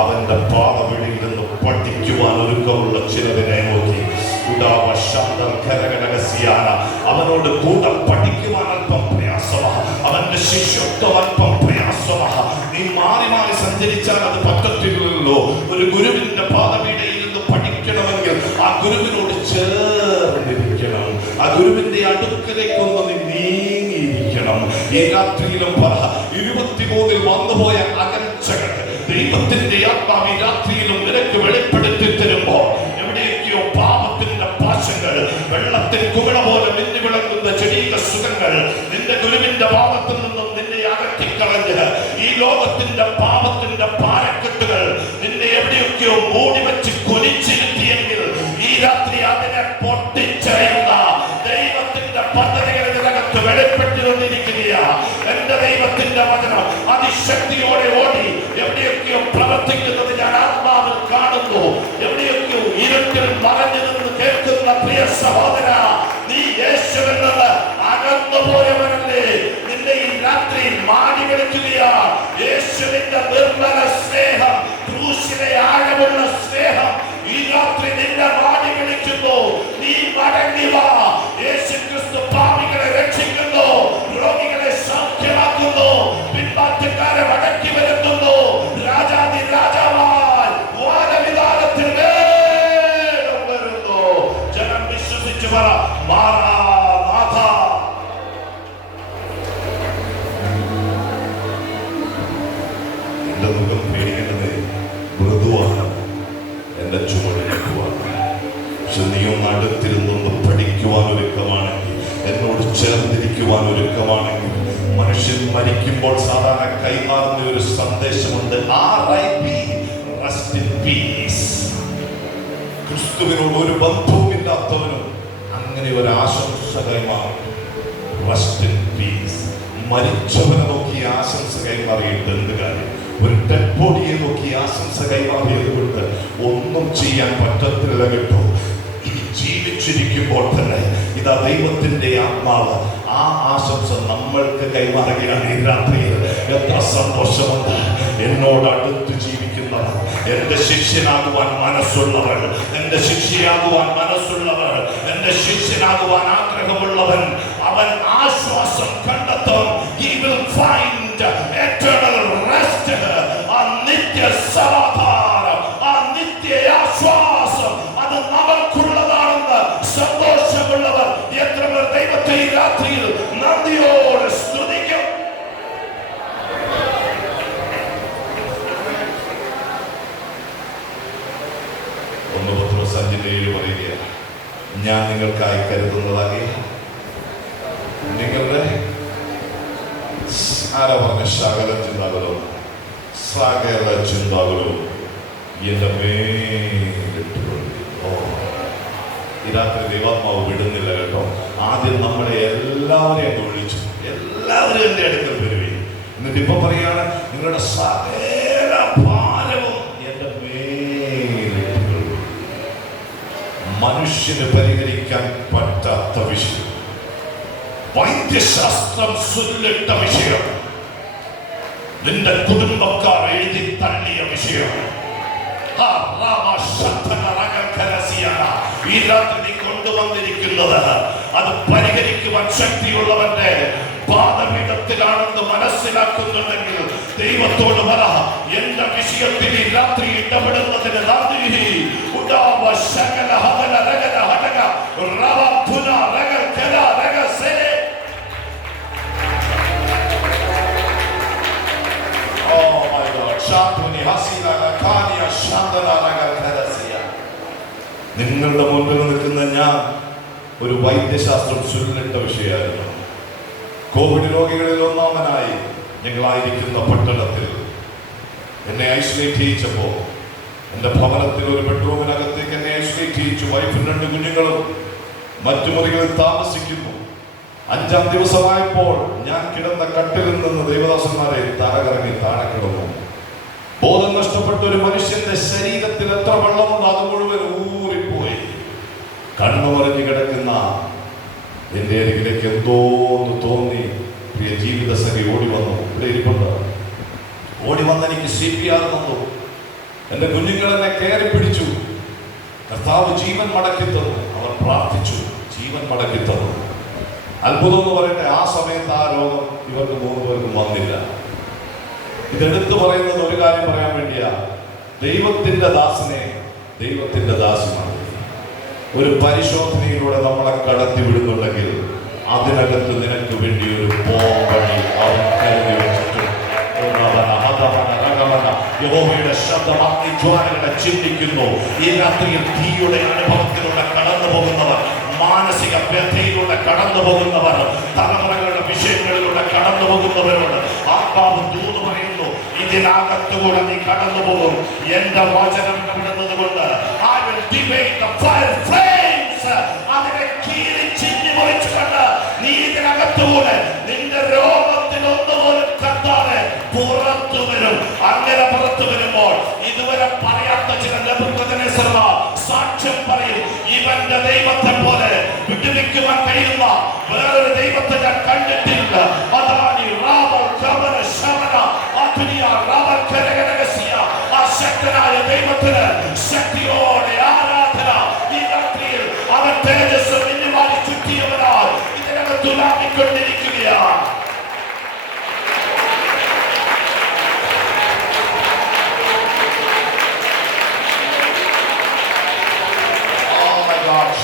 അവന്റെ പാദവിളിയിൽ നിന്ന് പഠിക്കുവാൻ ഒരുക്കമുള്ള ചിലതിനെ നോക്കി അവനോട് കൂടെ പഠിക്കുവാൻ അല്പം പ്രയാസമാണ്. അവന്റെ ശിഷ്യത്വം അല്പം പ്രയാസമാണ്. നീ മാറി മാറി സഞ്ചരിച്ചാൽ അത് പറ്റത്തില്ലല്ലോ. ഒരു ഗുരുവിന്റെ പാദവീടയിൽ നിന്ന് പഠിക്കണമെങ്കിൽ ആ ഗുരുവിനോട് ചേർന്നിരിക്കണം. ആ ഗുരുവിന്റെ അടുക്കലേക്കൊന്ന് നീ നീങ്ങിയിരിക്കണം. ഈ രാത്രിയിലും 23 വന്നുപോയ അകൽച്ചകൾ ദൈവത്തിന്റെ ആത്മാവ് ഈ രാത്രിയിലും നിനക്ക് വെളിപ്പെടുത്തി തരുമ്പോൾ, എവിടെയൊക്കെയോ പാപത്തിന്റെ പാശങ്ങൾ, വെള്ളത്തിൽ കുമിള പോലെ മിന്നി വിളങ്ങുന്ന ചെടിയുടെ സുഖങ്ങൾ നിന്റെ ഗുരുവിന്റെ പാദത്തിൽ നിന്നും നിന്നെ അകറ്റിക്കളഞ്ഞ് ഈ ലോകത്തിന്റെ പാപത്തിന്റെ പാരക്കെട്ടുകൾ നിന്നെ എവിടെയൊക്കെയോ മൂടി വെച്ച് കൊലിച്ചിരുത്തിയെങ്കിൽ ഈ രാത്രി അതിനെ പൊട്ടിച്ചെറിയുന്ന ദൈവത്തിന്റെ പദ്ധതികൾ ഇതിനകത്ത് വെളിപ്പെട്ടുകൊണ്ടിരിക്കുകയാണ്. എന്റെ ദൈവം അതിശക്തിയോടെ ഓടി എവിടെയൊക്കെയോ പ്രവർത്തിക്കുന്നത് ഞാൻ ആത്മാവിൽ കാണുന്നു. എവിടെയൊക്കെയോ ഇരുട്ടിൽ മറഞ്ഞു നിന്ന് കേൾക്കുന്ന പ്രിയ സഹോദര, നീ യേശുവിൽ നിന്ന് അകന്നു പോയവനല്ലേ? നിന്നെ ഈ രാത്രി മാടി വിളിക്കുകയാ. യേശുവിന്റെ നിർമ്മല സ്നേഹം, ക്രൂശിലെ ആഴമുള്ള സ്നേഹം ഈ രാത്രി നിന്നെ മാടി വിളിക്കുന്നു. നീ മടങ്ങി വാ. യേശു ക്രിസ്തു പാപികളെ രക്ഷിക്കുന്നു, രോഗികളെ സൗഖ്യമാക്കുന്നു, പിന്മാറ്റക്കാരെ മടക്കി വരുത്തുന്നു. രാജാതി രാജാവാൻ വാനവിധാനത്തിൽ വരുന്നു. ജനം വിശ്വസിച്ചു പറ, മാറാനാഥ. എന്റെ മുഖം പേടിക്കേണ്ടത് മൃദുവാണ്, എന്റെ ചുമടുവാണ്. പക്ഷെ നീയും അടുത്തിരുന്നൊന്ന് പഠിക്കുവാൻ ഒരുക്കമാണെങ്കിൽ, എന്നോട് ചേർന്നിരിക്കുവാൻ ഒരുക്കമാണെങ്കിൽ, മനുഷ്യൻ മരിക്കുമ്പോൾ സാധാരണ കൈമാറുന്ന ഒരു സന്ദേശമുണ്ട്, RIP, റെസ്റ്റ് ഇൻ പീസ്. ക്രിസ്തുവിനോട് ഒരു ബന്ധവുമില്ലാത്തവനും അങ്ങനെ ഒരു ആശംസ കൈമാറും, റെസ്റ്റ് ഇൻ പീസ്. മരിച്ചവനെ നോക്കി ആശംസ കൈമാറിയിട്ട് എന്ത് കാര്യം? ഒരു ഡെഡ് ബോഡിയെ നോക്കി ആശംസ കൈമാറിയത് കൊണ്ട് ഒന്നും ചെയ്യാൻ പറ്റത്തില്ല കേട്ടോ. ജീവിച്ചിരിക്കുമ്പോൾ തന്നെ ഇതാ ദൈവത്തിന്റെ ആത്മാവ് ആ ആശംസ നമ്മൾക്ക് കൈമാറുകയാണ് ഈ രാത്രിയിൽ. എത്ര സന്തോഷമുണ്ട്! എന്നോട് അടുത്ത് ജീവിക്കുന്നവർ, എന്റെ ശിഷ്യനാകുവാൻ മനസ്സുള്ളവർ, എന്റെ ശിഷ്യയാകുവാൻ മനസ്സുള്ളവർ, എന്റെ ശിഷ്യനാകുവാൻ ആഗ്രഹമുള്ളവൻ, അവൻ ആശ്വാസം കണ്ടെത്തും. He will find eternal rest. ആ നിത്യ സമാധാനം, ആ നിത്യ ആശ്വാസം അത് നമുക്കുള്ളതാണെന്ന് സന്തോഷമുള്ളവർ എത്ര പേർ ദൈവത്തെ ഈ രാത്രിയിൽ നന്ദിയോടെ സ്തുതിക്കും? പറയുക, ഞാൻ നിങ്ങൾക്കായി കരുതുന്നതാകെ നിങ്ങളുടെ ആരാ പറഞ്ഞ സകല ചിന്താകളും സകല ചിന്താകളും എന്റെ മേലിട്ടുകൊള്ളും. ഈ രാത്രി ദൈവാത്മാവ് വിടുന്നില്ല കേട്ടോ. ആദ്യം നമ്മളെ എല്ലാവരെയും വിളിച്ചു, എല്ലാവരും എന്റെ അടുക്കൽ വരുവേ. എന്നിട്ട് ഇപ്പൊ പറയാണ്, നിങ്ങളുടെ സകല ഭാരവും എന്റെ മേലിട്ടുകൊള്ളും. മനുഷ്യന് പരിഹരിക്കാൻ പറ്റാത്ത വിഷയം, വൈദ്യശാസ്ത്രം ചൊല്ലിട്ട വിഷയം, നിന്റെ കുടുംബക്കാർ എഴുതി തള്ളിയ വിഷയം, ഈ രാത്രി നീ കൊണ്ടുവന്നിരിക്കുന്നത് അത് പരിഹരിക്കുവാൻ ശക്തിയുള്ളവന്റെ പാദപീഠത്തിലാണെന്ന് മനസ്സിലാക്കുന്നുണ്ടെങ്കിൽ ദൈവത്തോട് പറ, എന്റെ വിഷയത്തിൽ ഈ രാത്രി ഇടപെടുന്നതിന് നന്ദി. നിങ്ങളുടെ മുൻപിൽ നിൽക്കുന്ന ഞാൻ ഒരു വൈദ്യശാസ്ത്രം ചൊല്ലിട്ട വിഷയമായിരുന്നു. കോവിഡ് രോഗികളിൽ ഒന്നാമനായി ഞങ്ങളായിരിക്കുന്ന പട്ടണത്തിൽ എന്നെ ഐസൊലേറ്റ് ചെയ്യിച്ചപ്പോൾ, എൻ്റെ ഭവനത്തിൽ ഒരു ബെഡ്റൂമിനകത്തേക്ക് എന്നെ ഐസൊലേറ്റ് ചെയ്യിച്ചു. വൈഫും 2 കുഞ്ഞുങ്ങളും മറ്റു മുറികളിൽ താമസിക്കുന്നു. 5-ാം ദിവസമായപ്പോൾ ഞാൻ കിടന്ന കട്ടിലിൽ നിന്ന് ദൈവദാസന്മാരെ തലകറങ്ങി താഴെ കിടന്നു. ബോധം നഷ്ടപ്പെട്ട ഒരു മനുഷ്യന്റെ ശരീരത്തിൽ എത്ര വെള്ളമുണ്ടോ അത് മുഴുവൻ ഊറിപ്പോയി. കണ്ണുമറിഞ്ഞു കിടക്കുന്ന എന്റെ അരികിലേക്ക് എന്തോന്ന് തോന്നി. പ്രിയ ജീവിതസഖി ഓടി വന്നു, ഇവിടെ ഇരിപ്പുണ്ട്. ഓടി വന്ന് എനിക്ക് CPR തന്നു. എന്റെ കുഞ്ഞുങ്ങൾ എന്നെ കയറി പിടിച്ചു. കർത്താവ് ജീവൻ മടക്കി തന്നു. അവർ പ്രാർത്ഥിച്ചു, ജീവൻ മടക്കി തന്നു. അത്ഭുതം എന്ന് പറയട്ടെ, ആ സമയത്ത് ആ രോഗം ഇവർക്ക് 3 പേർക്കും വന്നില്ല. ഇതെടുത്തു പറയുന്നത് ഒരു കാര്യം പറയാൻ വേണ്ടിയാ, ദൈവത്തിന്റെ ദാസനെ ദൈവത്തിന്റെ ദാസനാണ്. ഒരു പരിശോധനയിലൂടെ നമ്മളെ കടത്തി വിടുന്നുണ്ടെങ്കിൽ അതിനകത്ത് നിനക്ക് വേണ്ടി ഒരു പോംവഴി അവൻ കരുതി വെച്ചിട്ടുണ്ട്. യഹോവയുടെ ശബ്ദം അഗ്നിജ്വാലകളെ ചിന്തിക്കുന്നു. ഈ രാത്രിയിൽ തീയുടെ അനുഭവത്തിലൂടെ കടന്നു പോകുന്നവർ, മാനസിക വ്യഥയിലൂടെ കടന്നു പോകുന്നവർ, തലമുറകളുടെ വിഷയങ്ങളിലൂടെ കടന്നു പോകുന്നവരോട് ആത്മാവ് ദൂത് പറയുന്നു, ഇതിനകത്തുകൂടെ നീ കടന്നു പോകും. എന്റെ വചനം വിടുന്നത് കൊണ്ട് അതിനെ കീറി ചിന്നി മുറിച്ചുകൊണ്ട് നീ ഇതിനകത്തുകൂടെ നിന്റെ രോഗത്തിനൊന്നുപോലും കത്താതെ പുറത്ത് പറയാത്ത ചില നെബൂഖദ്നേസർ സാക്ഷ്യം പറയും, ഇവന്റെ ദൈവത്തെ പോലെ വിടുവിക്കുവാൻ കഴിയുന്ന വേറൊരു ദൈവത്തെ ഞാൻ കണ്ടിട്ടില്ല. അതാണ് ഈ റാബൽ കബര ശമന അത്നിയ റാബൽ കരകരകസിയ. ആ ശക്തനായ ദൈവത്തിന് ശക്തിയോടെ ആരാധന. ഈ രാത്രിയിൽ അവൻ തേജസ് മിന്നുവാരി ചുറ്റിയവനാൽ ഇതിനകം തുലാമിക്കൊണ്ടിരിക്കുകയാണ്.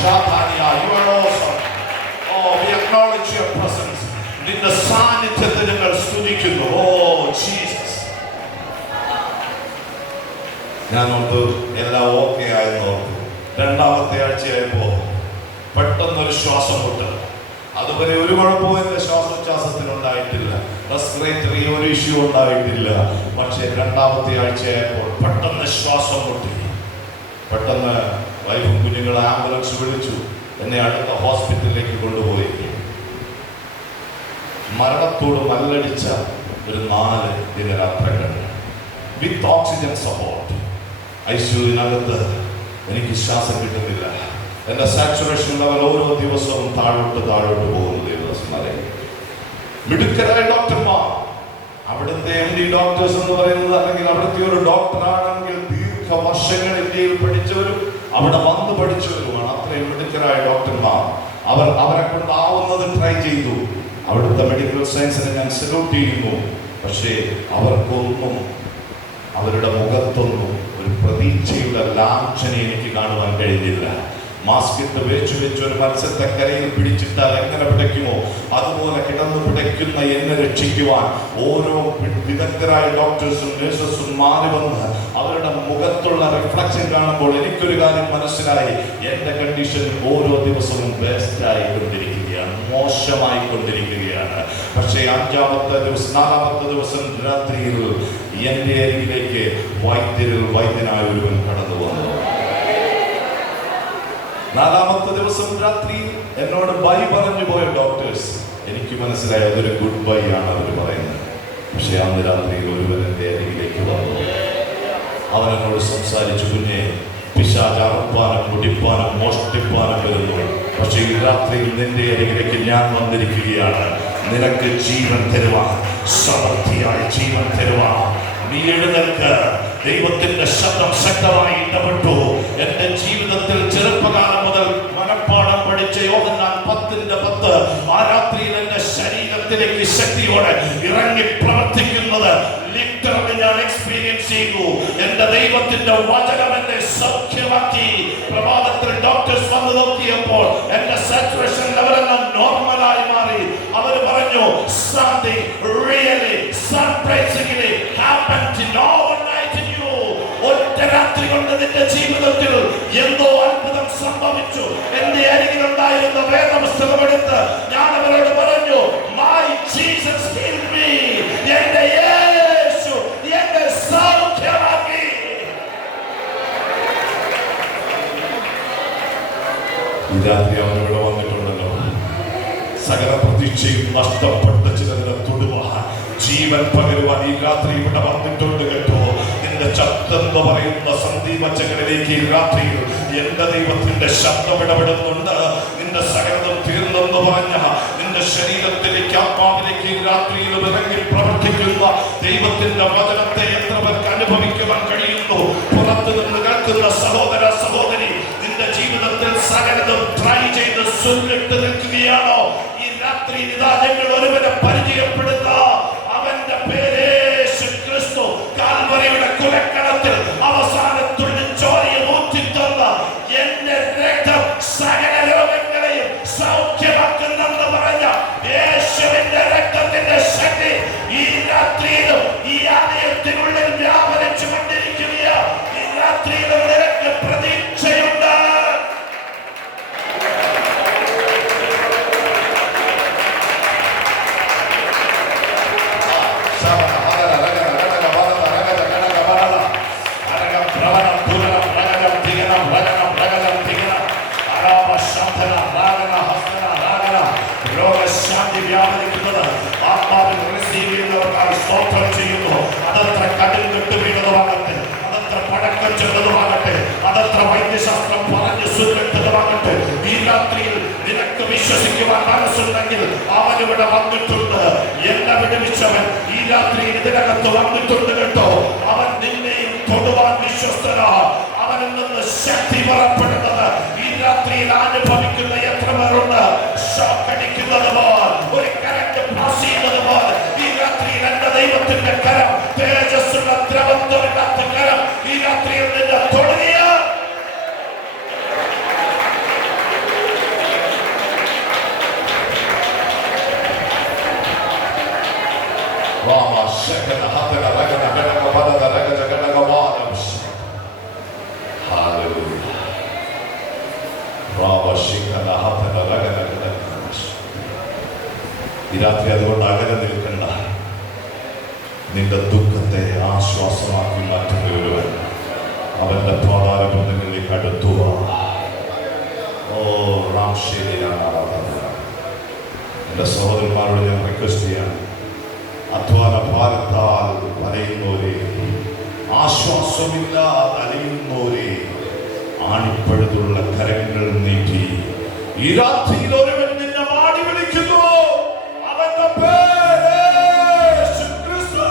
Shatania, you are awesome. Oh, we acknowledge your presence. നിന്റെ സാന്നിധ്യത്തെ ഞങ്ങൾ സ്തുതിക്കുന്നു. Oh, Jesus. ഞാൻ ഓർത്തു എല്ലാം ഓക്കെ ആയെന്ന് ഓർത്തു. രണ്ടാമത്തെ ആഴ്ചയായപ്പോ പെട്ടെന്നൊരു ശ്വാസം മുട്ട്. അതുവരെ ഒരു കുഴപ്പവും എന്റെ ശ്വാസോച്ഛ്വാസത്തിനുണ്ടായിട്ടില്ല. റെസ്പിറേറ്ററി ഒരു ഇഷ്യൂ ഉണ്ടായിട്ടില്ല. പക്ഷെ രണ്ടാമത്തെ ആഴ്ചയായപ്പോൾ പെട്ടെന്ന് ശ്വാസം മുട്ടി. പെട്ടെന്ന് വൈഫും കുഞ്ഞുങ്ങൾ ആംബുലൻസ് വിളിച്ചു. എന്നെ അടുത്ത ഹോസ്പിറ്റലിലേക്ക് കൊണ്ടുപോയി. മരണത്തോട് മല്ലടിച്ച ഒരു 4 ദിനരാത്രങ്ങൾ വിത്ത് ഓക്സിജൻ സപ്പോർട്ട്. ഐസിയുവിനകത്ത് എനിക്ക് ശ്വാസം കിട്ടുന്നില്ല. എന്റെ സാച്ചുറേഷൻ ലെവൽ ഓരോ ദിവസവും താഴോട്ട് പോകുന്നു. ദിവസങ്ങളെ മിടുക്കരായ ഡോക്ടർമാർ, അവിടുത്തെ MD ഡോക്ടേഴ്സ് എന്ന് പറയുന്നത്, അല്ലെങ്കിൽ അവിടുത്തെ ഒരു ഡോക്ടറാണെങ്കിൽ ദീർഘവർഷങ്ങൾ ഇന്ത്യയിൽ പഠിച്ചവരും അവിടെ വന്ന് പഠിച്ചവരുമാണ്. അത്രയും മിടുക്കരായ ഡോക്ടർമാർ. അവരെ കൊണ്ടാവുന്നത് ട്രൈ ചെയ്തു. അവിടുത്തെ മെഡിക്കൽ സയൻസിനെ ഞാൻ സല്യൂട്ട് ചെയ്യുന്നു. പക്ഷേ അവർക്കൊന്നും, അവരുടെ മുഖത്തൊന്നും ഒരു പ്രതീക്ഷയുടെ ലാഞ്ചന എനിക്ക് കാണുവാൻ കഴിഞ്ഞില്ല. മാസ്ക് ഇട്ട് വെച്ച് ഒരു മത്സ്യത്തെ കരയിൽ പിടിച്ചിട്ടാൽ എങ്ങനെ പിടയ്ക്കുമോ അതുപോലെ കിടന്നു പിടയ്ക്കുന്ന എന്നെ രക്ഷിക്കുവാൻ ഓരോ വിദഗ്ധരായ ഡോക്ടേഴ്സും നഴ്സസും മാറി വന്ന് അവരുടെ മുഖത്തുള്ള റിഫ്ലക്ഷൻ കാണുമ്പോൾ എനിക്കൊരു കാര്യം മനസ്സിലായി. എൻ്റെ കണ്ടീഷൻ ഓരോ ദിവസവും വേസ്റ്റ് ആയിക്കൊണ്ടിരിക്കുകയാണ്, മോശമായിക്കൊണ്ടിരിക്കുകയാണ്. പക്ഷേ 4ാമത്തെ ദിവസം രാത്രിയിൽ എൻ്റെ അരികിലേക്ക് വൈദ്യനായ ഒരുവൻ കടന്നു വന്നു. 4ാമത്തെ ദിവസം രാത്രി എന്നോട് ബൈ പറഞ്ഞു പോയ ഡോക്ടേഴ്സ്, എനിക്ക് മനസ്സിലായി അതൊരു ഗുഡ് ബൈ ആണ് അവർ പറയുന്നത്. പക്ഷെ അന്ന് രാത്രിയിൽ ഒരുവൻ എൻ്റെ അരികിലേക്ക് വന്നു. അവൻ എന്നോട് സംസാരിച്ചു, കുഞ്ഞെ, പിശാച് അറുപ്പാനും കുടിപ്പാനും മോഷ്ടിപ്പാനും വരുന്നു. പക്ഷെ ഈ രാത്രിയിൽ നിന്റെ അരികിലേക്ക് ഞാൻ വന്നിരിക്കുകയാണ്. നിനക്ക് ജീവൻ തരുവാൻ, സമൃദ്ധിയായ ജീവൻ തരുവാൻ. നീ എഴുന്നേൽക്ക്. ദൈവത്തിന്റെ ശബ്ദം ശക്തമായി ഇടപെട്ടു. എന്റെ ജീവിതത്തിൽ ചെറുപ്പകാലം മുതൽ മനപ്പാഠം പഠിച്ച യോഹന്നാൻ 10:10 ആ രാത്രിയിൽ എന്റെ ശരീരത്തിലേക്ക് ശക്തിയോടെ ഇറങ്ങി പ്രവർത്തിക്കുന്നത് ലിറ്ററലി ഞാൻ എക്സ്പീരിയൻസ് ചെയ്തു. എന്റെ ദൈവത്തിന്റെ വചനം എന്നെ സൗഖ്യമാക്കി. പ്രഭാതത്തിൽ ഡോക്ടേഴ്സ് വന്ന് നോക്കിയപ്പോൾ എന്റെ സാച്ചുറേഷൻ ലെവലെല്ലാം നോർമലായി മാറി. അവർ പറഞ്ഞു, something really surprisingly happened overnight in you. ഒറ്റ രാത്രി കൊണ്ട് നിന്റെ ജീവിതത്തിൽ എന്തോ അത്ഭുതം സംഭവിച്ചു. എന്റെ അരികിലുണ്ടായിരുന്ന വേദപുസ്തകം എടുത്ത് ഞാൻ അവരോട് പറഞ്ഞു, my Jesus healed me. എന്റെ യേശു എന്നെ സൗഖ്യമാക്കി. ഈ രാത്രി അവനിവിടെ വന്നിട്ടുണ്ടല്ലോ. സകല പ്രതീക്ഷയും നഷ്ടപ്പെട്ട ചിലരുടെ തൊടുവാൻ, ജീവൻ പകരുവാൻ ഈ രാത്രി ഇവിടെ വന്നിട്ടുണ്ട് കേട്ടോ. നിന്റെ ചത്തെന്ന് പറയുന്ന സന്ധിമച്ചകളിലേക്ക് ഈ രാത്രിയിൽ എന്റെ ദൈവത്തിന്റെ ശബ്ദം ഇടപെടുന്നുണ്ട്. നിന്റെ സകലതും തീർന്നെന്ന് പറഞ്ഞ നിന്റെ ശരീരത്തിലേക്ക്, ആത്മാവിലേക്ക് ഈ രാത്രിയിൽ ഇറങ്ങി പ്രവർത്തിക്കുന്ന ദൈവത്തിന്റെ വചനത്തെ എത്ര പേർക്ക് അനുഭവിക്കുവാൻ കഴിയുന്നു? പുറത്തു നിന്ന് കേൾക്കുന്ന സഹോദര സഹോദരി, നിന്റെ ജീവിതത്തിൽ സകലതും ട്രൈ ചെയ്ത് സുന്നിട്ട് നിൽക്കുകയാണോ? ഈ രാത്രി ഇതാ ഞങ്ങൾ ഒരുവനെ പരിചയപ്പെടുത്താം. അവന്റെ പേര് യേശു ക്രിസ്തു. കാൽവരിയുടെ കുലക്കടത്തിൽ അവസാനത്തുള്ളി ചോരയെ ഊറ്റിത്തന്ന എന്റെ രക്തം സകല രോഗങ്ങളെയും സൗഖ്യമാക്കുന്നെന്ന് പറഞ്ഞ യേശുവിന്റെ രക്തത്തിന്റെ ശക്തി ഈ രാത്രിയിലും ഈ ആലയത്തിനുള്ളിൽ വ്യാപരിച്ചു കൊണ്ടിരിക്കുകയാണ്. ഈ രാത്രിയിലും നിനക്ക് പ്രതീക്ഷയുണ്ട്. ഇവിടെ വന്നിട്ടുണ്ട്. എന്നെ വിടുവിച്ചവൻ ഈ രാത്രി ഇതിനകത്ത് വന്നിട്ടുണ്ട് കേട്ടോ. അവൻ നിന്നെയും തൊടുവാൻ വിശ്വസ്തനാ. അവനിൽ നിന്ന് ശക്തി പുറപ്പെടുന്നത് ഈ രാത്രിയിൽ അനുഭവിക്കുന്ന എത്ര പേരുണ്ട്? ഷോക്കടിക്കുന്നത് പോലെ, ഒരു കരണ്ട് പാസ് ചെയ്യുന്നത് പോലെ ഈ രാത്രിയിൽ എന്റെ ദൈവത്തിന്റെ കരം, തേജസ്സുള്ള ദ്രവത്വമില്ലാത്ത കരം ഈ രാത്രിയിൽ നിന്നെ തൊടുകയാണ്. ഈ രാത്രി അതുകൊണ്ട് അകലെ നിൽക്കണ്ട. നിന്റെ ദുഃഖത്തെ ആശ്വാസമാക്കി മാറ്റുന്ന ഒരുവൻ അവന്റെ പാതാരബന്ധങ്ങളിലേക്ക് അടുത്തുക. ഓ റാംശേരിയാണ്. എന്റെ സഹോദരന്മാരോട് ഞാൻ റിക്വസ്റ്റ് ചെയ്യാം, അധ്വാന ഭാരത്താൽ വലയുന്നവരെ, ആശ്വാസമില്ലാതെ അലയുന്നവരെ, ആണിപ്പഴുതുള്ള കരങ്ങൾ നീട്ടി ഈ രാത്രിയിൽ ഒരുവൻ നിന്നെ മാടി വിളിക്കുന്നു. അവന്റെ പേര് യേശുക്രിസ്തു.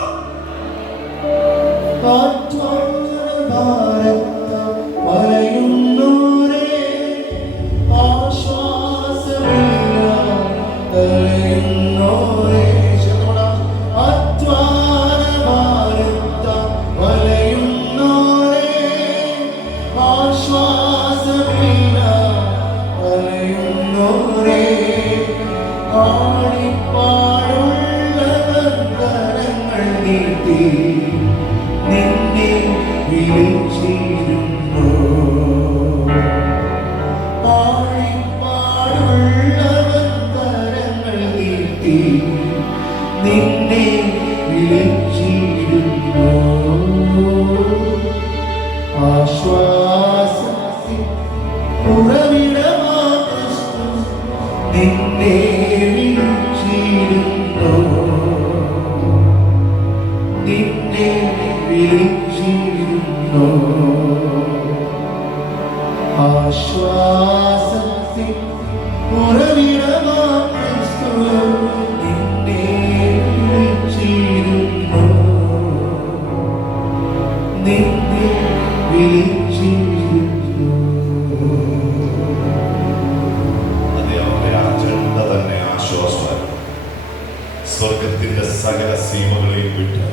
സ്വർഗത്തിന്റെ സകല സീമകളെയും വിട്ട്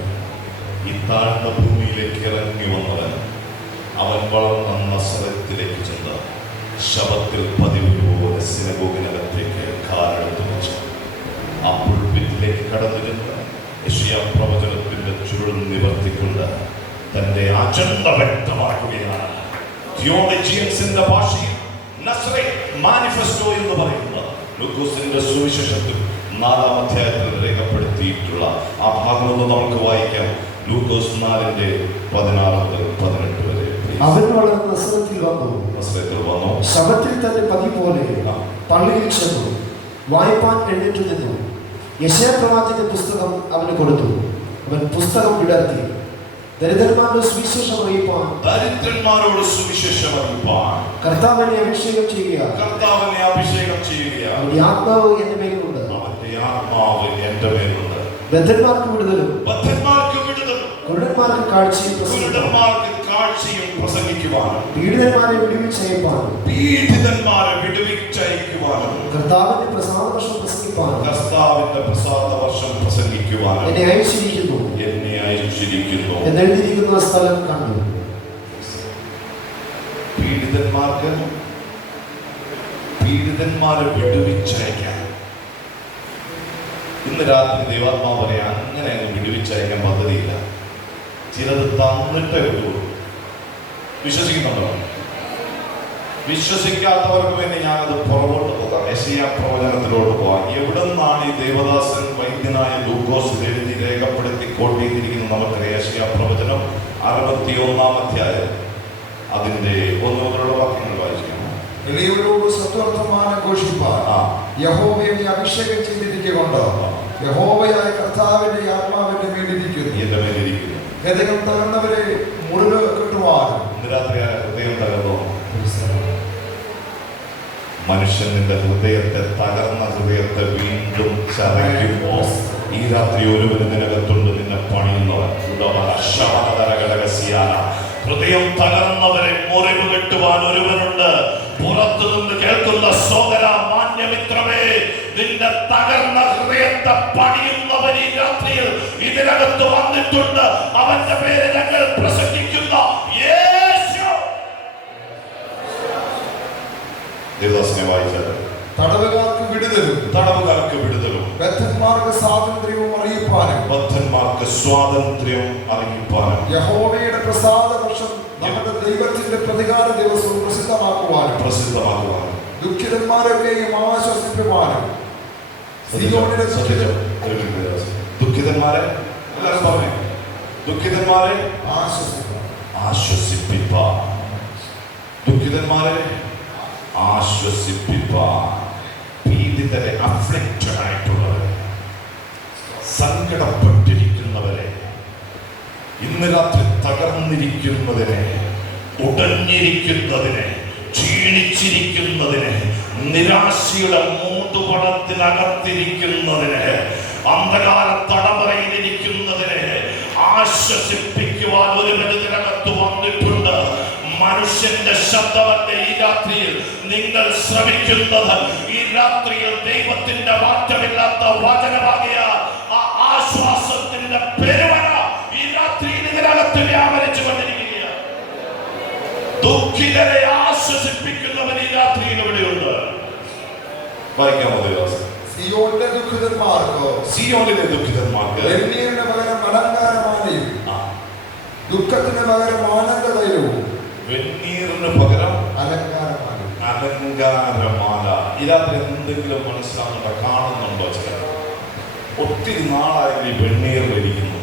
ഈ താഴ്ന്ന ഭൂമിയിലേക്ക് ഇറങ്ങി വന്നവൻ അവൻ വളർന്ന നസറത്തിലേക്ക് ചെന്ന് ശബത്തിൽ പതിവ് പോലെ സിനഗോഗിനകത്തേക്ക് കാലെടുത്ത് വെച്ചു. ആ പുൽപിറ്റിലേക്ക് കടന്നിരുന്ന് യെശയ്യാ പ്രവചനത്തിന്റെ ചുരുൾ നിവർത്തിക്കൊണ്ട് തന്റെ അജണ്ട വ്യക്തമാക്കുകയാണ്. തിയോളജിയൻസിന്റെ ഭാഷയിൽ നസ്രേത്ത് മാനിഫെസ്റ്റോ എന്ന് പറയുന്ന ലൂക്കോസിന്റെ സുവിശേഷത്തിൽ 4-ാം അധ്യായത്തിൽ രേഖപ്പെടുത്തിയിട്ടുള്ള ആ ഭാഗമൊന്ന് നമുക്ക് വായിക്കാം. ലൂക്കോസ് 4:16-18 വരെ. അവൻ വളർന്ന നസറത്തിൽ വന്നു. ശബത്തിൽ തന്റെ പതിവ് പോലെ പള്ളിയിൽ ചെന്നു. വായ്പാൻ എഴുന്നേറ്റു നിന്നു. യെശയ്യാ പ്രവാചകന്റെ പുസ്തകം അവന് കൊടുത്തു. അവൻ പുസ്തകം വിടർത്തി ദരിദ്രന്മാരോട് സുവിശേഷം അറിയിപ്പാൻ കർത്താവിനെ അഭിഷേകം ചെയ്യുക. അവന്റെ ആത്മാവ് എന്റെ മേലുണ്ട്. ബദ്ധന്മാർക്ക് വിടുതലും കുരുടന്മാർക്ക് കാഴ്ചയും പ്രസംഗിക്കുവാനും പീഡിതന്മാരെ വിടുവിച്ചയക്കുവാനും കർത്താവിന്റെ പ്രസാദ വർഷം പ്രസംഗിക്കുവാനും എന്നെ അയച്ചിരിക്കുന്നു എന്നെഴുതിയിരിക്കുന്ന സ്ഥലം കണ്ടു. പീഡിതന്മാരെ വിടുവിച്ചയക്കാൻ ഇന്ന് രാത്രി ദൈവാത്മാവ് പറയാൻ അങ്ങനെ അങ്ങ് വിടുവിച്ചയക്കാൻ പദ്ധതിയില്ല. ചിലത് തന്നിട്ടേ ഉള്ളൂ. വിശ്വസിക്കുന്നുണ്ടോ? വിശ്വസിക്കാത്തവർക്ക് വേണ്ടി ഞാനത് പുറകോട്ട് പോകാം. യെശയ്യാ പ്രവചനത്തിലോട്ട് പോകാം. എവിടെ നിന്നാണ് ഈ ദേവദാസൻ വൈദ്യനായ ലൂക്കോസ് എഴുതി രേഖപ്പെടുത്തി കോട്ട് ചെയ്തിരിക്കുന്നത്? നമുക്കറിയാം. യെശയ്യാ പ്രവചനം 61-ാം അധ്യായം അതിന്റെ 1 മുതലുള്ള വാക്യങ്ങൾ വായിക്കാം. എളിയവരോട് സത്വർത്തമാനം ഘോഷിപ്പാൻ യഹോവയെ അഭിഷേകം ചെയ്തിരിക്കൊണ്ട് യഹോവയായ കർത്താവിന്റെ ആത്മാവിന്റെ മേലിരിക്കുന്നു. ഹൃദയം തകർന്നവരെ മുറിവ് കെട്ടുവാനും. ഇന്ന് രാത്രി ഹൃദയം തകർന്നോ? മനുഷ്യൻ നിന്റെ ഹൃദയത്തെ, തകർന്ന ഹൃദയത്തെ വീണ്ടും ചതയ്ക്കുമ്പോ ഈ രാത്രി ഒരുവൻ ഇതിനകത്തുണ്ട്, നിന്നെ പണിയുന്നവൻ. ഹൃദയം തകർന്നവരെ മുറിവ് കെട്ടുവാൻ ഒരുവനുണ്ട്. പുറത്തു നിന്ന് കേൾക്കുന്ന സോദര, മാന്യമിത്രമേ, നിന്റെ തകർന്ന ഹൃദയത്തെ പണിയുന്നവൻ ഈ രാത്രിയിൽ ഇതിനകത്ത് വന്നിട്ടുണ്ട്. അവന്റെ പേര് ഞങ്ങൾ പ്രസംഗിക്കുന്ന യേശു. ദേവദാസനെ വായിച്ചത്. തടവുകാർക്ക് വിടുതലും, തടവുകാർക്ക് വിടുതലും, ബദ്ധന്മാർക്ക് സ്വാതന്ത്ര്യവും അറിയിപ്പാനും, ബദ്ധന്മാർക്ക് സ്വാതന്ത്ര്യം അറിയിപ്പാനും, യഹോവയുടെ പ്രസാദ വർഷം നമ്മുടെ ദൈവത്തിന്റെ പ്രതികാര ദിവസവും പ്രസിദ്ധമാക്കുവാനും, ദുഃഖിതന്മാരൊക്കെയും ആശ്വസിപ്പിക്കുവാനും, ദുഃഖിതന്മാരെ എല്ലാവരും പറഞ്ഞേ, ദുഃഖിതന്മാരെ ആശ്വസിപ്പിപ്പാൻ, ദുഃഖിതന്മാരെ ആശ്വസിപ്പിപ്പാൻ, പീഡിതരെ, അഫ്ലിക്റ്റഡ് ആയിട്ടുള്ളവരെ, സങ്കടപ്പെട്ടിരിക്കുന്നവരെ, ഇന്ന് രാത്രി തകർന്നിരിക്കുന്നതിനെ, ഉടഞ്ഞിരിക്കുന്നതിനെ, ക്ഷീണിച്ചിരിക്കുന്നതിനെ, നിരാശയുടെ മൂടുപടത്തിനകത്തിരിക്കുന്നതിനെ, അന്ധകാര തടവറയിലിരിക്കുന്നതിനെ ആശ്വസിപ്പിക്കുവാൻ ഒരു ഇതിനകത്ത് വന്നിട്ടുണ്ട്. മനുഷ്യന്റെ ശബ്ദമല്ല ഈ രാത്രിയിൽ നിങ്ങൾ ശ്രമിക്കുന്നത്. ഈ രാത്രിയിൽ ദൈവത്തിന്റെ മാറ്റമില്ലാത്ത വചനമാകിയ ആ ആശ്വാസത്തിന്റെ പെരുമഴ ഈ രാത്രിയിൽ ഇതിനകത്ത് വ്യാപരിച്ചു കൊണ്ടിരിക്കുകയാണ്. ദുഃഖിതരെ ആശ്വസിപ്പിക്കുന്നവൻ ഈ രാത്രിയിൽ ഇവിടെയുണ്ട്. വായിക്കാമോ ദേവദാസൻ? സിയോനിലെ ദുഃഖിതന്മാർക്ക്, സിയോനിലെ ദുഃഖിതന്മാർക്ക് വെണ്ണീറിന് പകരം അലങ്കാരമാലയും, ദുഃഖത്തിന് പകരം ആനന്ദതൈലവും, വെണ്ണീറിന് പകരം അലങ്കാരമാല. അലങ്കാരമാല. ഈ രാത്രി എന്തെങ്കിലും മനസ്സിലാകുന്നുണ്ടോ? കാണുന്നുണ്ടോ? ചില ഒത്തിരി നാളായാലും ഈ വെണ്ണീറിലിരിക്കുന്നു,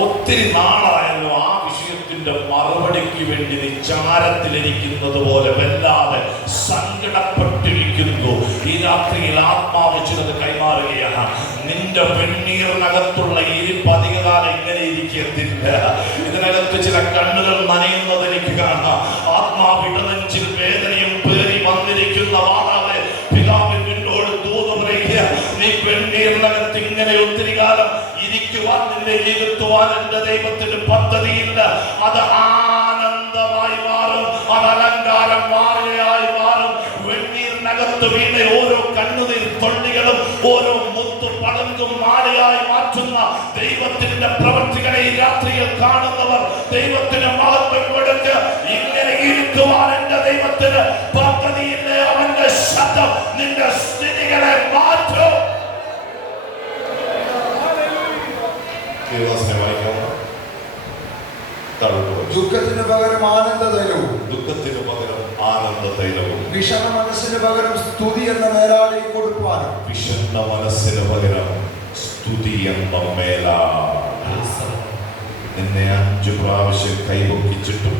ഒത്തിരി നാളായാലും ആ വിഷയത്തിന്റെ മറുപടിക്ക് വേണ്ടി വിചാരത്തിലിരിക്കുന്നത് പോലെ വല്ലാതെ സങ്കടപ്പെട്ടിരിക്കുന്നു. ഈ രാത്രിയിൽ ആത്മാവ് ചിലത് കൈമാറുകയാണ്. നിന്റെ വെണ്ണീറിനകത്തുള്ള ഇരിപ്പ് അധികകാലം ഇങ്ങനെ ഇരിക്കത്തില്ല. ഇതിനകത്ത് ചില കണ്ണുകൾ നനയുന്നത് എനിക്ക് കാണാം. ആത്മാവ് ഇടനെഞ്ചിൽ വേദനയും പേറി വന്നിരിക്കുന്ന മാതാവേ, പിതാവിൻ നിന്നോട് ദൂത് പറയുക, നീ വെണ്ണീറിനകത്ത് ഇങ്ങനെ ഒത്തിരി കാലം ഇരിക്കുവാൻ, നിന്നെ ഇരുത്തുവാൻ എന്റെ ദൈവത്തിന് പദ്ധതിയില്ല. അത് ആനന്ദമായി മാറും, അത് അലങ്കാരം മാറിയായി മാറും. വെണ്ണീറിനകത്ത് വീണ ഓരോ കണ്ണുനീർ തൊള്ളികളും ഓരോ മുത്തു പളുങ്കും മാലയായി മാറ്റുന്ന ദൈവത്തിന്റെ പ്രവൃത്തികളെ ഈ രാത്രിയിൽ കാണുന്നവർ ദൈവത്തിന് മഹത്വം കൊടുത്ത് ഇങ്ങനെ ഇരുത്തുവാൻ എന്റെ ദൈവത്തിന് പദ്ധതിയില്ല. അവന്റെ ശബ്ദം നിന്റെ സ്ഥിതികളെ മാറ്റും. ദുഃഖത്തിന് പകരം ആനന്ദതൈലവും, ദുഃഖത്തിന് പകരം ആനന്ദതൈലവും, വിഷമ മനസ്സിന് പകരം സ്തുതി എന്ന മേലാടയും കൊടുപ്പാനും, വിഷണ്ണ മനസ്സിന് പകരം സ്തുതി എന്ന മേലാട. നിന്നെ 5 പ്രാവശ്യം കൈവക്കിച്ചിട്ടും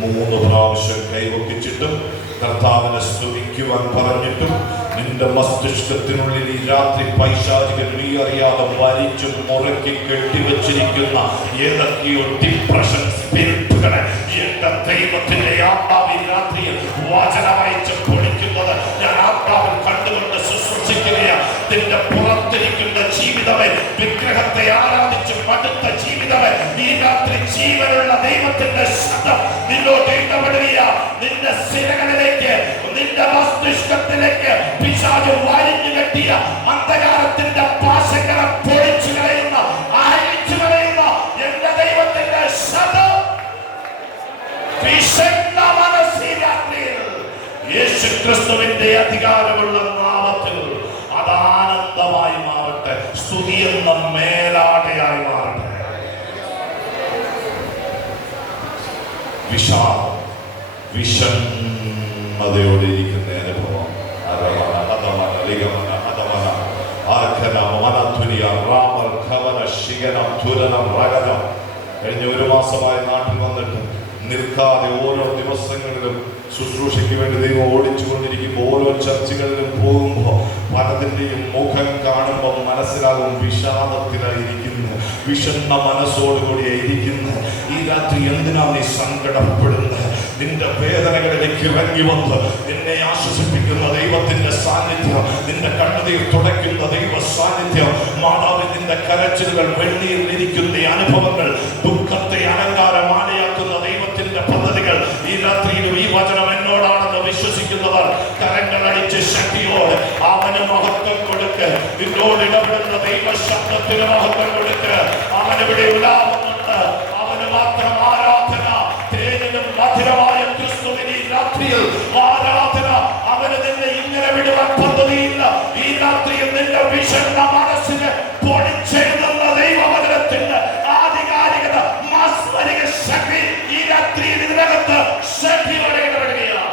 3 പ്രാവശ്യം കൈവക്കിച്ചിട്ടും കർത്താവിനെ സ്തുതിക്കുവാൻ പറഞ്ഞിട്ടും നിന്റെ മസ്തിഷ്കത്തിനുള്ളിൽ ഈ രാത്രി പൈശാചികൻ നീ അറിയാതെ വലിച്ചു മുറക്കി കെട്ടിവെച്ചിരിക്കുന്ന ഏതൊക്കെയോ ഡിപ്രഷൻ സ്പിരിറ്റുകളെ എന്റെ ദൈവത്തിന്റെ ആത്മാവ് ഈ രാത്രിയിൽ വചനമയച്ച് പൊളിക്കുന്നത് ഞാൻ ആത്മാവിൽ കണ്ടുകൊണ്ട് ശുശ്രൂഷിക്കുകയാണ്. നിന്റെ പുറത്തിരിക്കുന്ന ജീവിതമേ, വിഗ്രഹത്തെ ആരാധിച്ച് മടുത്ത ജീവിതമേ, ഈ രാത്രി ജീവനുള്ള ദൈവത്തിന്റെ ശബ്ദം നിന്നോട് ഇടപെടുക. നിന്റെ സിരകളിലേക്ക്, നിന്റെ മസ്തിഷ്കത്തിലേക്ക് പിശാച് വലിഞ്ഞു കെട്ടിയ അന്ധകാരത്തിന്റെ പാശങ്ങളെ പൊളിച്ചു കളയുന്ന, അഴിച്ചു കളയുന്ന എന്റെ ദൈവത്തിന്റെ ശബ്ദം വിശുദ്ധ മനസ്സിൽ രാത്രിയിൽ യേശുക്രിസ്തുവിന്റെ അധികാരമുള്ള നാമത്തിൽ അത് ആനന്ദമായി മാറട്ടെ, സ്തുതി എന്ന മേലാടയായി മാറട്ടെ. വിഷമതയോടെ ഇരിക്കുന്ന അനുഭവം കഴിഞ്ഞ 1 മാസമായി നാട്ടിൽ വന്നിട്ട് നിൽക്കാതെ ഓരോ ദിവസങ്ങളിലും ശുശ്രൂഷയ്ക്ക് വേണ്ടി ദൈവം ഓടിച്ചുകൊണ്ടിരിക്കുമ്പോൾ ഓരോ ചർച്ചകളിലും പോകുമ്പോൾ പലതിൻ്റെയും മുഖം കാണുമ്പോൾ മനസ്സിലാകും വിഷാദത്തിലായിരിക്കുന്നു, വിഷണ്ണ മനസ്സോടുകൂടിയായിരിക്കുന്നു. ഈ രാത്രി എന്തിനാ നീ സങ്കടപ്പെടുന്നത്? നിന്റെ വേദനകളിലേക്ക് ഇറങ്ങി വന്ന് നിന്നെ ആശ്വസിപ്പിക്കുന്ന ദൈവത്തിന്റെ സാന്നിധ്യം, നിന്റെ കണ്ണുനീർ തുടയ്ക്കുന്ന ദൈവ സാന്നിധ്യം, മാതാവ് നിന്റെ കരച്ചിലുകൾ വെണ്ണീരിലിരിക്കുന്ന അനുഭവങ്ങൾ, ദുഃഖത്തെ അലങ്കാരമാലയാക്കുന്ന ദൈവത്തിന്റെ പദ്ധതികൾ ഈ രാത്രിയിലും ഈ വചനം എന്നോടാണെന്ന് വിശ്വസിക്കുന്നവർ കരങ്ങളടിച്ച് ശക്തിയോട് അവന് മഹത്വം കൊടുക്ക്. നിന്നോട് ഇടപെടുന്ന ദൈവ ശബ്ദത്തിന് മഹത്വം കൊടുക്ക്. അവനിവിടെ ഉലാവുന്നുണ്ട്. അവന് മാത്രം ആരാധന. തേനിലും മധുരമായ ക്രിസ്തുവിന് ഈ രാത്രിയിൽ ആരാധന. അവന് നിന്നെ ഇങ്ങനെ വിടുവാൻ പദ്ധതിയില്ല. ഈ രാത്രിയിൽ നിന്റെ വിശന്ന മനസ്സിന് പൊടിച്ചെഴുതുന്ന ദൈവവചനത്തിന്റെ ആധികാരികത, മാസ്മരിക ശക്തി ഈ രാത്രിയിൽ ഇതിനകത്ത് ശക്തിയോടെ ഇടപെടുകയാണ്.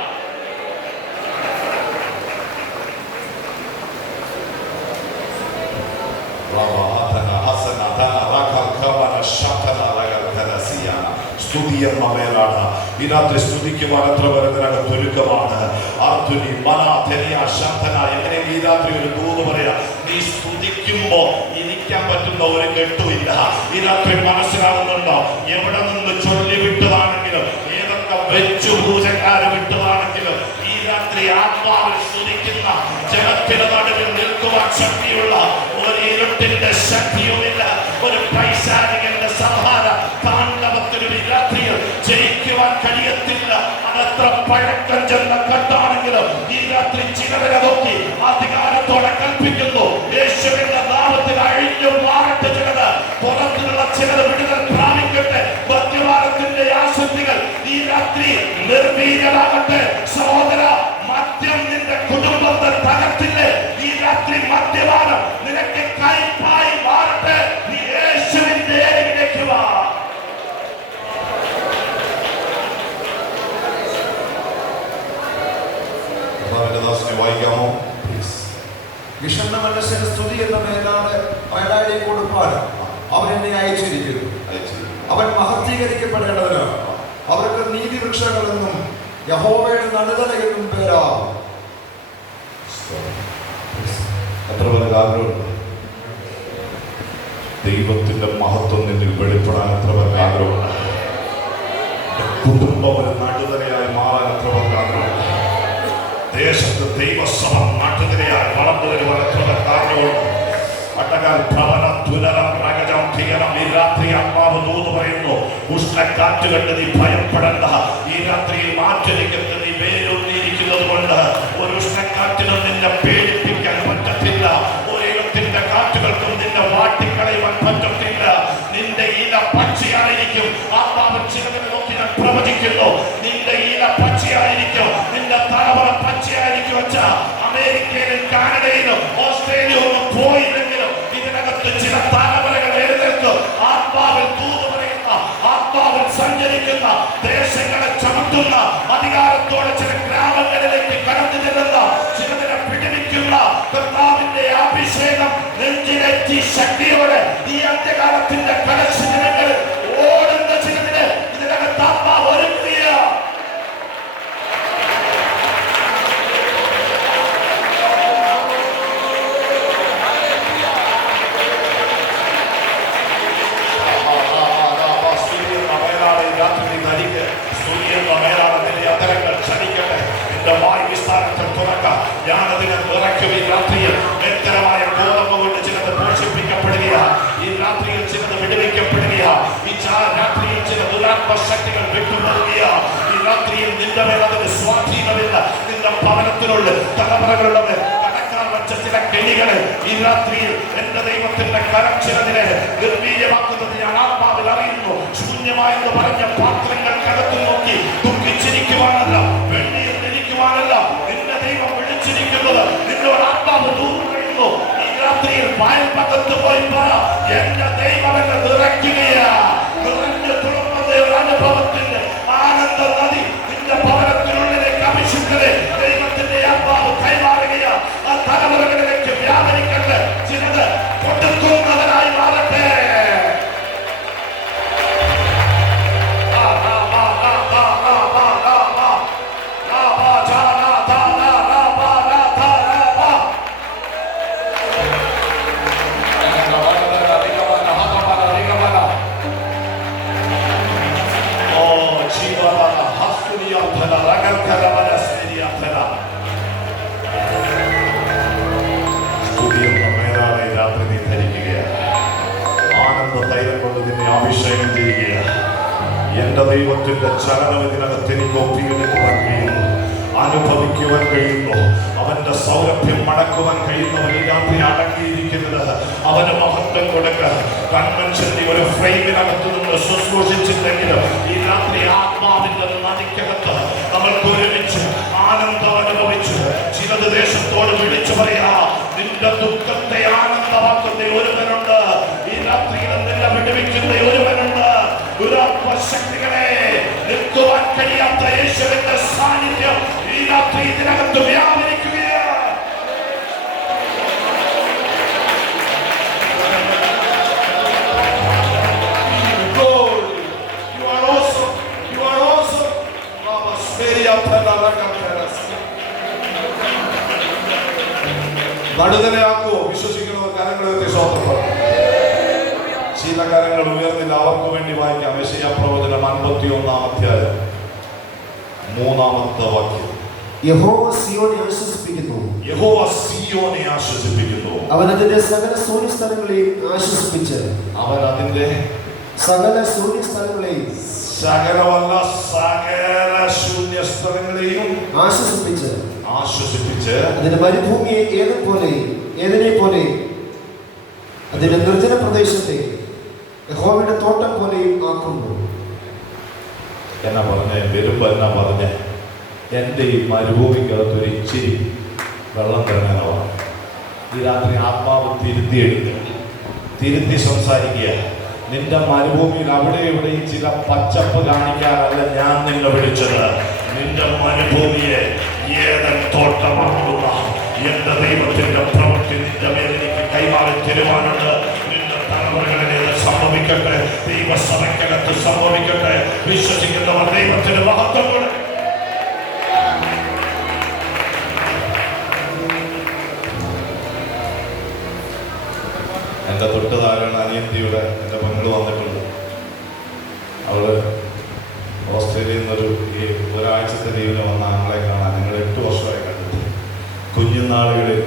സ്തുതി എന്ന മേലാണ് ഈ രാത്രി സ്തുതിക്കുവാൻ എത്ര പേരതിനകത്ത് ഒരുക്കമാണ്. ആർത്തുനി മനാധനിയ ശാന്തന എങ്ങനെ ഈ രാത്രി ഒരു ദൂത് പറയാ. നീ സ്തുതിക്കുമ്പോ ഇരിക്കാൻ പറ്റുന്ന ഒരു കെട്ടുമില്ല. ഈ രാത്രി മനസ്സിലാവുന്നുണ്ടോ? എവിടെ നിന്ന് ചൊല്ലി വിട്ടതാണെങ്കിലും, ഏതൊക്കെ വെച്ചു പൂജക്കാര് വിട്ടതാണെങ്കിലും, ഈ രാത്രി ആത്മാവിൽ സ്തുതിക്കുന്ന ജനത്തിന്റെ നടുവിൽ നിൽക്കുവാൻ ശക്തിയുള്ള ഒരു ഇരുട്ടിന്റെ ശക്തിയുമില്ല. ഒരു പൈശാചികന്റെ സംഹാര താണ്ഡവത്തിനും ഈ രാത്രിയിൽ ജയിക്കുവാൻ കഴിയത്തില്ല. അതത്ര പഴക്കം ചെന്ന കെട്ടാണെങ്കിലും ഈ രാത്രി ചിലവരെ നോക്കി അധികാരത്തോടെ കൽപ്പിക്കുന്നു, യേശുവിന്റെ നാമത്തിൽ അഴിഞ്ഞു മാറട്ടെ. ചിലത് പുറത്തുള്ള ചിലത് വിടുതൽ പ്രാപിക്കട്ടെ. മദ്യപാനത്തിന്റെ ആസക്തികൾ ഈ രാത്രി നിർവീര്യമാകട്ടെ. സഹോദര, മദ്യം നിന്റെ കുടുംബത്തെ തകർത്തില്ലേ? ഈ രാത്രി മദ്യപാനം നിനക്ക് കൈപ്പായി മാറട്ടെ. നീ യേശുവിന്റെ അരികിലേക്ക് വാ. വായിക്കാമോ? വിഷണ്ണ മനസ്സിന് സ്തുതി എന്ന മേലാടെ കൊടുപ്പാൻ അവൻ എന്നെ അയച്ചിരിക്കുന്നു. അവൻ മഹത്വീകരിക്കപ്പെടേണ്ടതിന് അവർക്ക് നീതിവൃക്ഷങ്ങളെന്നും യഹോവയുടെ നടുതല എന്നും പേരാകും. എത്ര പേർക്ക് ആഗ്രഹമുണ്ട് ദൈവത്തിന്റെ മഹത്വം നിന്നിൽ വെളിപ്പെടാൻ? എത്ര പേർക്ക് ആഗ്രഹമുണ്ട് കുടുംബം ഒരു നടുതലയായി മാറാൻ? എത്ര പേർക്ക് ആഗ്രഹമുണ്ട് ദേശത്ത് ദൈവസഭ നടുതലയായി വളർന്നു വരുവാൻ? എത്ര പേർക്ക് ആഗ്രഹമുണ്ട്? ഈ രാത്രി ആത്മാവ് ദൂത് പറയുന്നു, ഉഷ്ണക്കാറ്റ് കണ്ട് നീ ഭയപ്പെടേണ്ട. ഈ രാത്രിയിൽ മാറ്റരിക്കത്ത് നീ വേരൂന്നിരിക്കുന്നത് കൊണ്ട് ഒരു ഉഷ്ണക്കാറ്റിനും നിന്നെ പേടിപ്പിക്കാൻ പറ്റത്തില്ല. ഒരിടത്തിന്റെ കാറ്റുകൾക്കും നിന്നെ വാട്ടിക്കളയുവാൻ പറ്റത്തില്ല. നിന്റെ ഇല പച്ചയായിരിക്കും. ആത്മാവ് ചിലതിനെ നോക്കി ഞാൻ പ്രവചിക്കുന്നു, നിന്റെ ഇല പച്ചയായിരിക്കും. നിന്റെ തലമുറ പച്ചയായിരിക്കും. വെച്ച അമേരിക്കയിലും കാനഡയിലും ഓസ്ട്രേലിയയിലും പോയില്ലെങ്കിലും ഇതിനകത്ത് ചില തലമുറകൾ എഴുന്നേൽക്കും. ആത്മാവിൽ ദൂത് പറയുന്ന, ആത്മാവിൽ സഞ്ചരിക്കുന്ന, ദേശങ്ങളെ ചവിട്ടുന്ന, അധികാരത്തോടെ ചില ഗ്രാമങ്ങളിലേക്ക് കടന്നു ചെല്ലുന്ന, ചിലതിനെ പിടിവിക്കുന്ന കർത്താവിന്റെ അഭിഷേകം നെഞ്ചിലേറ്റി ശക്തിയോടെ ഈ അന്ത്യകാലത്തിന്റെ കടശിനങ്ങളിൽ ഓടുന്ന ചിലതിന് ഇതിനകത്ത് ആത്മാവ് ഒരുക്കുക. ഞാനതിനെ നിറയ്ക്കും. ഈ രാത്രിയിൽ വ്യക്തമായ ഗോതമ്പ് കൊണ്ട് ചിലത് പോഷിപ്പിക്കപ്പെടുകയാണ്. ഈ രാത്രിയിൽ ചിലത് വിടുവിക്കപ്പെടുകയാണ്. ഈ രാത്രിയിൽ ചില ദുരാത്മശക്തികൾ വിട്ടുപോകുകയാണ്. ഈ രാത്രിയിൽ നിന്റെ മേൽ അതിന് സ്വാധീനമില്ല. നിന്റെ ഭവനത്തിലുള്ള തലമുറകളുള്ളത് കടക്കാൻ വച്ച ചില കെണികളെ ഈ രാത്രിയിൽ എന്റെ ദൈവത്തിന്റെ കരം ചിലതിനെ നിർവീര്യമാക്കുന്നത് ഞാൻ ആത്മാവിൽ അറിയുന്നു. ശൂന്യമായെന്ന് പറഞ്ഞ പാത്രങ്ങൾക്കകത്ത് നോക്കി ദുഃഖിച്ചിരിക്കുവാനല്ല, വെള്ളിയിൽ ഇരിക്കുവാനല്ല നിന്റെ ദൈവം വിളിച്ചിരിക്കുന്നത്. നിന്നോട് ആത്മാവ് ദൂരം കഴിയുന്നു. ഈ രാത്രിയിൽ പായൽപ്പക്കത്ത് പോയി പറ, എന്റെ ദൈവം എന്നെ നിറയ്ക്കുകയാ. നിറഞ്ഞു തുറന്നത് ഒരു അനുഭവത്തിന്റെ ആനന്ദ നദി നിന്റെ ഭവനത്തിനുള്ളിലേക്ക് അഭിഷിക്കലെ ദൈവത്തിന്റെ ആത്മാവ് കൈമാറുകയാ. ആ തലമുറകളിലേക്ക് വ്യാപരിക്കട്ടെ. ചിലത് കൊടുക്കുന്നവനായി മാറട്ടെ. എന്റെ ദൈവത്തിന്റെ ചലനം ഇതിനകത്ത് എനിക്ക് ഒപ്പിയെടുക്കുവാൻ കഴിയുന്നു, അനുഭവിക്കുവാൻ കഴിയുന്നു. അവന്റെ സൗരഭ്യം മടക്കുവാൻ കഴിയുന്നവൻ ഈ രാത്രി അടങ്ങിയിരിക്കുന്നത്. അവന് മഹത്വം കൊടുക്കുക. കൺവെൻഷന്റെ ഒരു ഫ്രെയിമിനകത്ത് നിന്ന് ശുശ്രൂഷിച്ചില്ലെങ്കിലും ഈ രാത്രി ആത്മാവിന്റെ നദിക്കകത്ത് നമ്മൾക്ക് ഒരുമിച്ച് ആനന്ദം അനുഭവിച്ച് ചിലത് ദേശത്തോട് വിളിച്ചു പറയാ, നിന്റെ ദുഃഖത്തെ ആനന്ദമാക്കുന്ന ഒരുവനുണ്ട്. ഈ രാത്രിയിൽ നിന്നെ വിടുവിക്കുന്ന ഒരുവനുണ്ട്. ദുരാത്മശക്തികളെ നിൽക്കുവാൻ കഴിയാത്ത യേശുവിന്റെ സാന്നിധ്യം ഈ രാത്രി ഇതിനകത്ത് വ്യാപരിക്കുകയാണ്. നടുതലയാക്കുവോ? വിശ്വസിക്കുന്നവർ കരങ്ങളെ സ്വന്തം. ചില കരങ്ങൾ ഉയർന്നില്ല, അവർക്ക് വേണ്ടി വായിക്കാം. യെശയ്യാ പ്രവചനം 51-ാം അധ്യായം 3-ാമത്തെ വാക്യം. യഹോവ സിയോനെ ആശ്വസിപ്പിക്കുന്നു, യഹോവ സിയോനെ ആശ്വസിപ്പിക്കുന്നു. അവൻ അതിന്റെ സകല ശൂന്യസ്ഥലങ്ങളെയും ആശ്വസിപ്പിച്ച്, അവൻ അതിന്റെ സകല ശൂന്യസ്ഥലങ്ങളെയും, സകലമല്ല സകല ശൂന്യസ്ഥലങ്ങളെയും ആശ്വസിപ്പിച്ച് അതിന്റെ മരുഭൂമിയെ ഏതിനെ പോലെ അതിന്റെ നിർജ്ജന പ്രദേശത്തെ യഹോവയുടെ തോട്ടം പോലെയും ആക്കുന്നു. എന്നാ പറഞ്ഞേ? വരുമ്പോ എന്നാ പറഞ്ഞേ? എൻ്റെ ഈ മരുഭൂമിക്കകത്തൊരു ഇച്ചിരി വെള്ളം തരണമാണ്. ഈ രാത്രി ആത്മാവ് തിരുത്തി സംസാരിക്കുക. നിന്റെ മരുഭൂമിയിൽ അവിടെ ഇവിടെയും ചില പച്ചപ്പ് കാണിക്കാനല്ല ഞാൻ നിന്നെ വിളിച്ചത്. നിന്റെ മരുഭൂമിയെ ഏതൻ തോട്ടമാക്കുന്ന എന്റെ ദൈവത്തിന്റെ പ്രവൃത്തി നിന്റെ മേൽ എനിക്ക് കൈമാറി തരുവാനുണ്ട്. നിന്റെ തലമുറകളിൽ സംഭവിക്കട്ടെ, ദൈവസഭയ്ക്കകത്ത് സംഭവിക്കട്ടെ. വിശ്വസിക്കുന്നവർ ദൈവത്തിന് മഹത്വം കൊടുക്കും. എൻ്റെ തൊട്ട് താഴെയാണ് അനിയത്തിയുടെ എൻ്റെ പെങ്ങള് വന്നിട്ടുണ്ട്. അവള് ഓസ്ട്രേലിയയിൽ നിന്നൊരു ഒരാഴ്ചത്തെ ലീവിന് വന്ന ആങ്ങളെ കാണാൻ. ഞങ്ങൾ 8 വർഷമായി കണ്ടിട്ട്. കുഞ്ഞുനാളുകളിൽ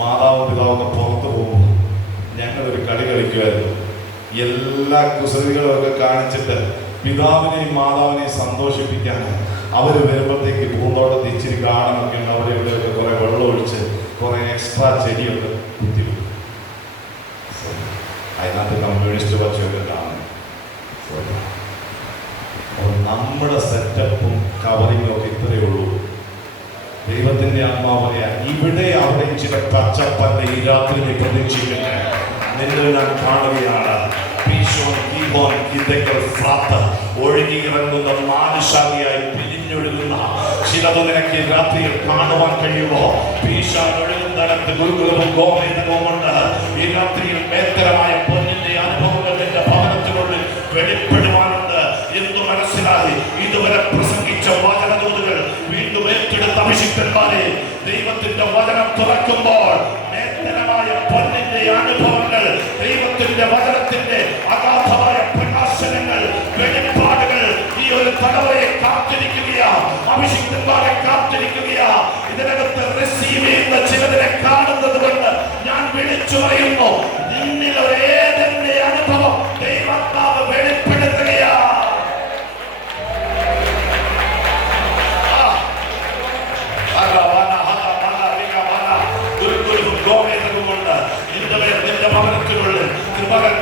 മാതാവും പിതാവൊക്കെ പുറത്ത് പോകുമ്പോൾ ഞങ്ങളൊരു കളി കളിക്കുമായിരുന്നു. എല്ലാ കുസൃതികളും ഒക്കെ കാണിച്ചിട്ട് പിതാവിനെയും മാതാവിനെയും സന്തോഷിപ്പിക്കാൻ അവർ വരുമ്പോഴത്തേക്ക് പൂന്തോട്ടത്തിൽ ഇച്ചിരി ഗാർഡനൊക്കെ ഉണ്ട്. അവിടെ ഇവിടെയൊക്കെ കുറേ വെള്ളം ഒഴിച്ച് കുറേ എക്സ്ട്രാ ചെടിയൊക്കെ കുത്തിവെക്കും. അതിനകത്ത് കമ്മ്യൂണിസ്റ്റ് പക്ഷിയൊക്കെ കാണും. നമ്മുടെ സെറ്റപ്പും കവറിങ്ങും ഒക്കെ ഇത്രയേ ഉള്ളൂ. ദൈവത്തിന്റെ ആത്മാവിനെ ഇവിടെ അവിടെ ചില പച്ചപ്പല്ല ഈ രാത്രി നീ പ്രതീക്ഷിക്കട്ടെ. നിന്നെ ഞാൻ കാണുകയാണ്. ഒഴുകിയിറങ്ങുന്ന 4 ശാഖയായി പിരിഞ്ഞൊഴുകുന്ന ചിലത് നിനക്ക് രാത്രിയിൽ കാണുവാൻ കഴിയുമോ? പീശാൻ ഒഴുകുന്നിടത്ത് ഗുരുകുലവും ഗോമേതകവുമുണ്ട്. ഈ രാത്രിയിൽ മേത്തരമായ പൊന്നിന്റെ അനുഭവങ്ങൾ നിന്റെ ഭവനത്തിനുള്ളിൽ വെളിപ്പെടുവാനുണ്ട്. എന്തു മനസ്സിലായി? ഇതുവരെ പ്രസംഗിച്ച വചനദൂതുകൾ വീണ്ടും ഏറ്റെടുത്ത അഭിഷിക്തന്മാരെ ദൈവത്തിന്റെ വചനം തുറക്കുമ്പോൾ മേത്തരമായ പൊന്നിന്റെ അനുഭവങ്ങൾ, ദൈവത്തിന്റെ വചനത്തിന്റെ അഗാധമായ പ്രകാശനങ്ങൾ, വെളിപ്പാടുകൾ ഈ ഒരു തലമുറയെ കാത്തിരിക്കുകയാ. അഭിഷിക്തന്മാരെ കാത്തിരിക്കുകയാ. ഇതിനകത്ത് റിസീവ് ചെയ്യുന്ന ചിലതിനെ കാണുന്നത് കൊണ്ട് ഞാൻ വിളിച്ചു പറയുന്നു, നിന്നിൽ ഏതെന്റെ അനുഭവം ദൈവാത്മാവ് വെളിപ്പെടുത്തുകയാ. നിന്റെ ഭവനത്തിനുള്ളിൽ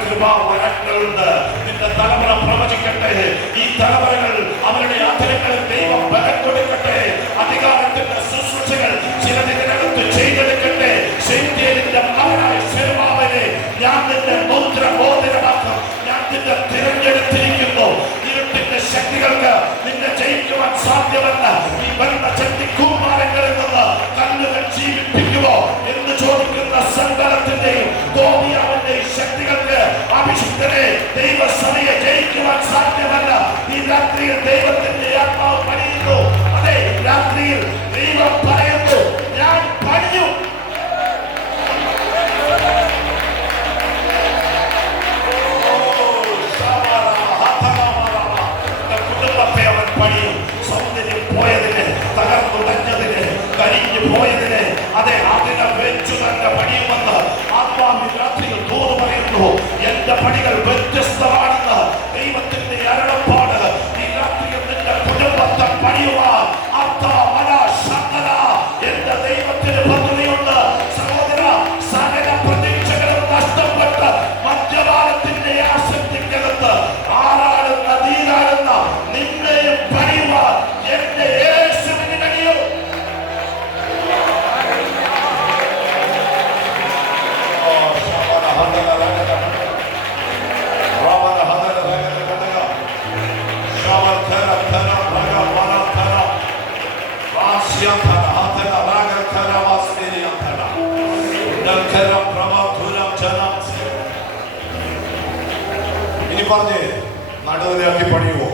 കൃപാവരങ്ങളുണ്ട്. നിന്റെ തലമുറ പ്രവചിക്കട്ടെ. ഈ തലമുറകൾ അവരുടെ അധരങ്ങളിൽ ദൈവം ബലം കൊടുക്കട്ടെ. അധികാരത്തിന്റെ ശുശ്രൂഷകൾ ചിലതിനകത്ത് ചെയ്തെടുക്കട്ടെ. ശൈത്യത്തിന്റെ മകനായ സെരുബ്ബാബേലെ, ഞാൻ നിന്റെ മുദ്ര മോതിരമാക്കും. ഞാൻ നിന്നെ തിരഞ്ഞെടുത്തിരിക്കുന്നു. ഇരുട്ടിന്റെ ശക്തികൾക്ക് നിന്നെ ജയിക്കുവാൻ സാധ്യമല്ല. ഈ വരുന്ന ചെത്തിക്കൂമാരങ്ങളിൽ നിന്ന് കല്ലുകൾ ജീവിപ്പിക്കുമോ എന്ന് ചോദിക്കുന്ന സങ്കടത്തിന്റെയും തോന്നിയാവിന്റെയും ശക്തികൾക്ക് അഭിഷിക്തനെ ദൈവസഭയെ ജയിക്കുവാൻ സാധ്യമല്ല. ഈ രാത്രിയിൽ ദൈവത്തിന്റെ ആത്മാവ് പണിയുന്നു. അതെ, രാത്രിയിൽ ദൈവം പറയുന്നു, ഞാൻ പണിയും. കുടുംബത്തെ അവൻ പണിയും. സൗന്ദര്യം പോയതിന്, തകർന്നുടഞ്ഞതിന്, കരിഞ്ഞു പോയതിന്, അതെ അതിനെ വെച്ചു തന്നെ പണിയുമെന്ന് ആത്മാവിൽ രാത്രിയിൽ തോന്നു പറയുന്നു. എന്റെ പണികൾ വ്യത്യസ്തമാണെന്ന് ദൈവത്തിന്റെ അരുളപ്പാട് ഇനി പറഞ്ഞേ, നടുവിലാക്കി പണിയുമോ?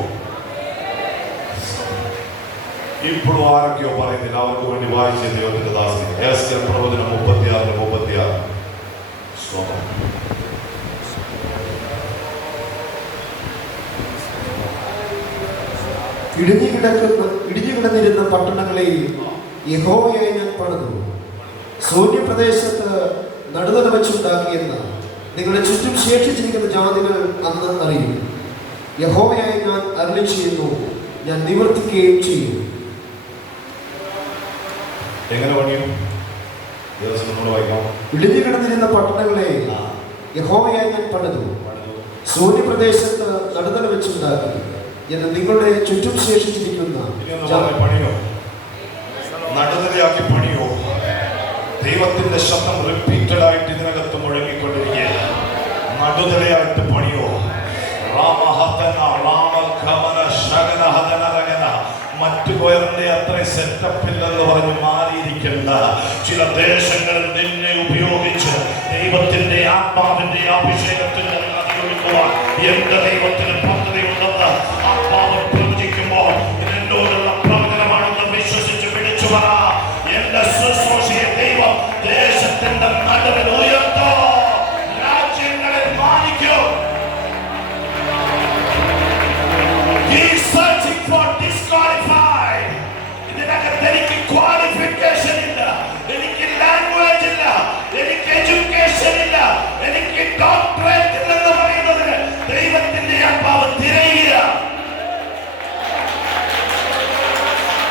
ഇപ്പോഴും ആരൊക്കെയോ പറയുന്നില്ല. അവർക്ക് വേണ്ടി വായിച്ച ദൈവത്തിന്റെ ദാസി എസ്കേൽ പ്രവചനം 36:36. സ്തോത്രം. ഇടിഞ്ഞു കിടന്നിരുന്ന പട്ടണങ്ങളെ യഹോവയായി ഞാൻ പണിതു, സൂര്യപ്രദേശത്ത് നടുതല വെച്ചുണ്ടാക്കിയെന്ന് നിങ്ങളുടെ ചുറ്റും ശേഷിച്ചിരിക്കുന്ന ജാതികൾ അന്ന് അറിയും. യഹോവയായി ഞാൻ അരുളി ചെയ്യുന്നു, ഞാൻ നിവർത്തിക്കുകയും ചെയ്യും. എങ്ങനെ പണിയും? ഇടിഞ്ഞു കിടന്നിരുന്ന പട്ടണങ്ങളെ യഹോവയായി ഞാൻ പണിതു, സൂര്യപ്രദേശത്ത് നടുതല വെച്ചുണ്ടാക്കി എന്ന് നിങ്ങളുടെ ചുറ്റും ശേഷിച്ചിരിക്കുന്ന പണിയോ, നടുതലയാക്കി പണിയോ? ദൈവത്തിന്റെ ശബ്ദം റിപ്പീറ്റഡ് ആയിട്ട് ഇതിനകത്ത് മുഴങ്ങിക്കൊണ്ടിരിക്കുക. നടുതലയായിട്ട് പണിയോ? മറ്റു പേരുടെ അത്ര സെറ്റപ്പില്ലെന്ന് പറഞ്ഞ് മാറിയിരിക്കേണ്ട ചില ദേശങ്ങളിൽ നിന്നെ ഉപയോഗിച്ച് ദൈവത്തിന്റെ ആത്മാവിന്റെ അഭിഷേകത്തിന് ഒഴുകുവാൻ എന്റെ ദൈവത്തിന് പദ്ധതിയുണ്ടെന്ന് ആത്മാവ് പ്രവചിക്കുമ്പോൾ എന്നോടുള്ള പ്രവചനമാണെന്ന് വിശ്വസിച്ച് പിടിച്ചു പറ. എന്റെ ശുശ്രൂഷയെ ദൈവം ദേശത്തിന്റെ നടുവിൽ ഉയർത്തോ, രാജ്യങ്ങളിൽ മാനിക്കോ. ഇതിനകത്ത് എനിക്ക് ക്വാളിഫിക്കേഷൻ ഇല്ല, എനിക്ക് ലാംഗ്വേജ് ഇല്ല, എനിക്ക് എഡ്യൂക്കേഷൻ ഇല്ല, എനിക്ക് ഡോക്ടറേറ്റ് ഇല്ലെന്ന് പറയുന്നതിന് ദൈവത്തിന്റെ ആത്മാവ് തിരയുക.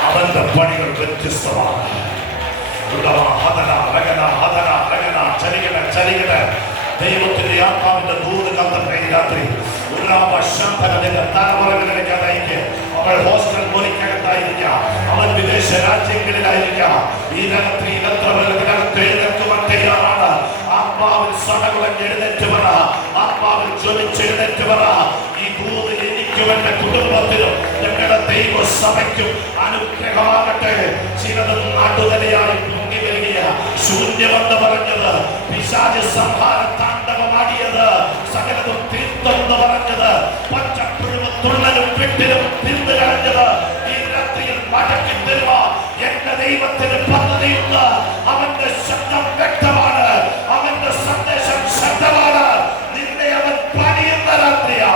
അവന്റെ പണികൾ വ്യത്യസ്തമാണ്. ദൈവത്തിന്റെ ആത്മാവിന്റെ ദൂത് കത്തട്ടെ ഈ രാത്രി. തലമുറകളിലേക്ക് അയക്ക്. അവൾ ഹോസ്റ്റൽ മുറിക്കകത്തായിരിക്കാം, അവൻ വിദേശ രാജ്യങ്ങളിലായിരിക്കാം. ഈ രാത്രി എഴുന്നേൽക്കുവാൻ തയ്യാറാണ്. ആത്മാവിൽ സടകുളം എഴുന്നേറ്റ് പറ, ആത്മാവിൽ ജ്വലിച്ചെഴുന്നേറ്റ് പറ. ഈ ദൂത് എനിക്കും എന്റെ കുടുംബത്തിനും ഞങ്ങളുടെ ദൈവസഭയ്ക്കും അനുഗ്രഹമാകട്ടെ. ചിലത് നടുതലയായി പൊങ്ങി വരിക, ശൂന്യമെന്ന് പറഞ്ഞത്, പിശാച് സംഹാര താണ്ഡവമാടിയത്, സകലതും തീർത്തെന്ന് പറഞ്ഞത്, പച്ചപ്പുഴുവും തുള്ളലും പിട്ടിലും തിന്നു കളഞ്ഞത് ഈ രാത്രിയിൽ മടക്കി തരുക. എന്റെ ദൈവത്തിന് പദ്ധതിയുണ്ട്. അവന്റെ ശബ്ദം വ്യക്തമാണ്, അവന്റെ സന്ദേശം ശബ്ദമാണ്. നിന്നെ അവൻ പണിയുന്ന രാത്രിയാ.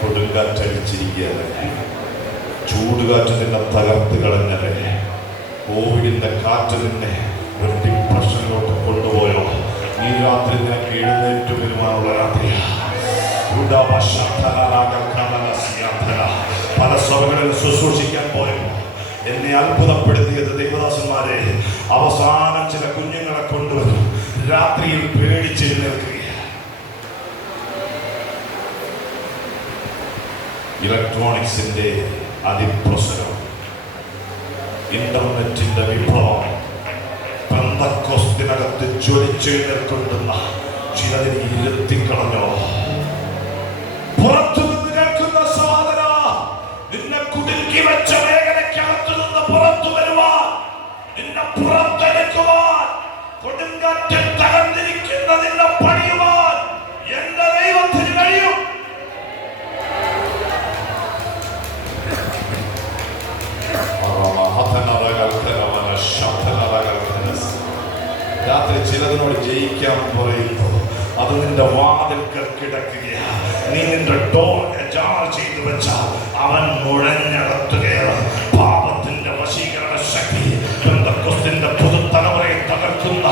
കൊടുങ്കാറ്റടിച്ചിരിക്കുകയല്ലേ, ചൂടുകാറ്റ് നിന്നെ തകർത്ത് കളഞ്ഞല്ലേ, കോവിഡിന്റെ കാറ്റ് നിന്നെ ഒരു ഡിപ്രഷനിലോട്ട് കൊണ്ടുപോയോ? ഈ രാത്രി നിനക്ക് എഴുന്നേറ്റ് വരുവാനുള്ള രാത്രിയാണ്. പല സഭകളിൽ ശുശ്രൂഷിക്കാൻ പോയപ്പോൾ എന്നെ അത്ഭുതപ്പെടുത്തിയത് ദൈവദാസന്മാരെ, അവസാനം ചില കുഞ്ഞുങ്ങളെ കൊണ്ടുവരും, രാത്രിയിൽ പേടിച്ചെഴുന്നേൽക്കുക. ഇലക്ട്രോണിക്സിന്റെ അതിപ്രസരം, ഇന്റർനെറ്റിന്റെ വിപ്ലവം, പെന്തക്കോസ്തിനകത്ത് ജ്വലിച്ചെഴുന്നേൽക്കൊണ്ടുന്ന ചിലതിനെ ഇരുത്തിക്കളഞ്ഞോ? പുറത്തു നിന്ന് കേൾക്കുന്ന സഹോദര, നിന്നെ കുടുക്കി വെച്ച മേഖലയ്ക്കകത്തു നിന്ന് പുറത്തു വരുവാൻ, നിന്നെ പുറത്തെടുക്കുവാൻ, കൊടുങ്കാറ്റിൽ തകർന്നിരിക്കുന്ന നിന്നെ പണിയുവാൻ എന്റെ ദൈവത്തിന് കഴിയും. രാത്രി ചിലതിനോട് ജയിക്കാൻ പറയുമ്പോൾ അത് നിന്റെ വാതിൽക്കൽ കിടക്കുകയാണ്. നീ നിന്റെ ഡോർ അജാർ ചെയ്തു വെച്ചാൽ അവൻ മുഴഞ്ഞകത്തുകയാണ്. പാപത്തിന്റെ വശീകരണ ശക്തി പെന്തക്കോസ്തിന്റെ പുതുതലമുറയെ തകർക്കുന്ന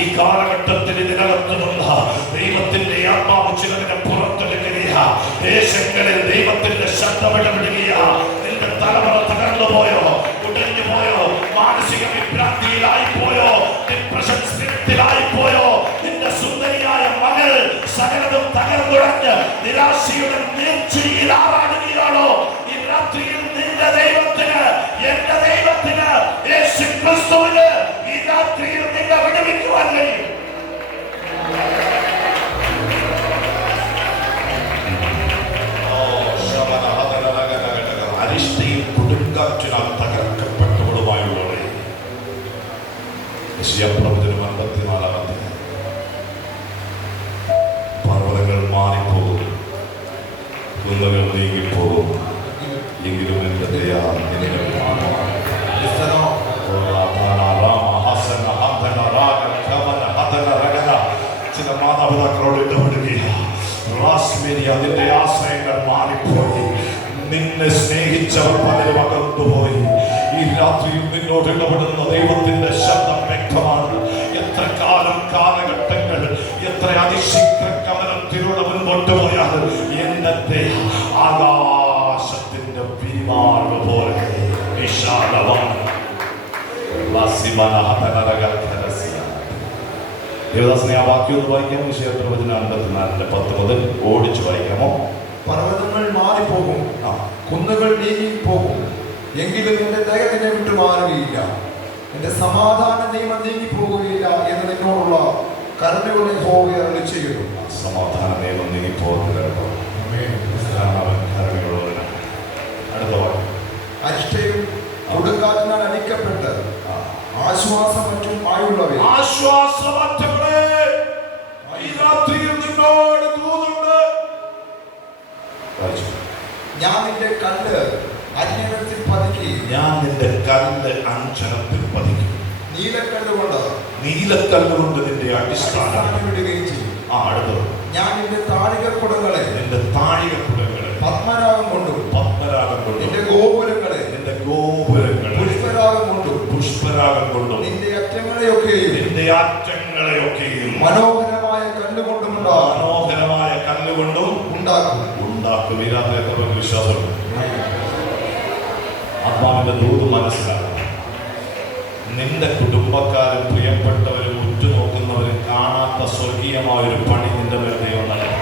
ഈ കാലഘട്ടത്തിൽ ഇതിനകത്ത് നിന്ന് ദൈവത്തിന്റെ ആത്മാവ് ചിലതിനെ പുറത്തെടുക്കുകയാ. ദേശങ്ങളിൽ ദൈവത്തിന്റെ ശബ്ദമിടപെടുകയാ. നിന്റെ തലമുറ തകർന്നു പോയോ? ഉടഞ്ഞു പോയോ? മാനസിക വിഭ്രാന്തിയിലായി പോയോ? ഡിപ്രഷൻ സ്ഥിരത്തിലായി പോയോ? നിന്റെ സുന്ദരിയായ മകൾ സകലതും തകർന്നുടഞ്ഞ് നിരാശയുടെ നീർച്ചുഴിയിൽ ആറാടുകയാണോ? ഈ രാത്രിയിൽ നിന്റെ ദൈവത്തിന്, എന്റെ ദൈവത്തിന് യേശു അരിഷ്ടയിൽ കൊടുങ്കാറ്റിനാൽ തകർക്കപ്പെട്ടവളുമായുള്ളവരെ. യെശയ്യാപ്രവചനം 54 പർവ്വതങ്ങൾ മാറിപ്പോകും, കുന്നുകൾ നീങ്ങിപ്പോകും, എങ്കിലും എന്റെ ദയ നിന്നെ ചില മാതാപിതാക്കളോട് ഇടപെടുകയാണ്. അതിന്റെ ആശ്രയങ്ങൾ മാറിപ്പോയി, നിന്നെ സ്നേഹിച്ചവർ പലരും അകന്നുപോയി. ഈ രാത്രിയിൽ നിന്നോട് ഇടപെടുന്ന ദൈവത്തിന്റെ ശബ്ദം വ്യക്തമാണ്. എത്ര കാലം, കാലഘട്ടങ്ങൾ, എത്ര അതിശീഘ്ര കമനത്തിലൂടെ മുൻപോട്ട് പോയാൽ എന്റെ ആകാശത്തിന്റെ പിരിമാറ് പോലെ വിശാലമാണ്. ദേവദാസനെ ആ വാക്യം ഒന്ന് വായിക്കാമോ? യെശയ്യാപ്രവചനം 54:10 മുതൽ ഓടിച്ചു വായിക്കാമോ? പർവ്വതങ്ങൾ മാറിപ്പോകും, കുന്നുകൾ നീങ്ങിപ്പോകും, എങ്കിലും എന്റെ ദയ നിന്നെ വിട്ടു മാറുകയില്ല, എന്റെ സമാധാന നിയമം നീങ്ങിപ്പോകുകയില്ല എന്ന് നിന്നോടുള്ള കരുണയുടെ യഹോവ അരുളിച്ചെയ്യുന്നു. സമാധാന നിയമം നീങ്ങിപ്പോകുന്നില്ല. അടുത്ത വാക്യം. അരിഷ്ടയും കൊടുങ്കാറ്റിനാൽ അടിക്കപ്പെട്ട് ആശ്വാസമറ്റും ആയുള്ളവേ, ആശ്വാസമറ്റവളെ, ഈ രാത്രിയിൽ നിന്നോട് ദൂതുണ്ട്. ഞാൻ നിന്റെ കല്ല് അഞ്ജനത്തിൽ പതുക്കി, ഞാൻ നിന്റെ കല്ല് അഞ്ജനത്തിൽ പതിക്കും. നീലക്കല്ലുകൊണ്ട് നിന്റെ അടിസ്ഥാനം വിടുകയും ചെയ്യും. അടുത്തത്. ഞാൻ നിന്റെ താഴികക്കുടങ്ങളെ പത്മരാഗം കൊണ്ടും നിന്റെ ഗോപുരങ്ങളെ പുഷ്പരാഗം കൊണ്ടും നിന്റെ അറ്റങ്ങളെയൊക്കെയും മനോഹരമായ കല്ലുകൊണ്ടും ഉണ്ടാക്കും. ഈ രാത്രി എത്ര വിശ്വാസമുണ്ട്? ആത്മാവിന്റെ ദൂത് മനസ്സിലാകും. നിന്റെ കുടുംബക്കാരും പ്രിയപ്പെട്ടവരും ഉറ്റുനോക്കുന്നവരും കാണാത്ത സ്വർഗീയമായൊരു പണി നിന്റെ മേൽ ദൈവം നൽകും.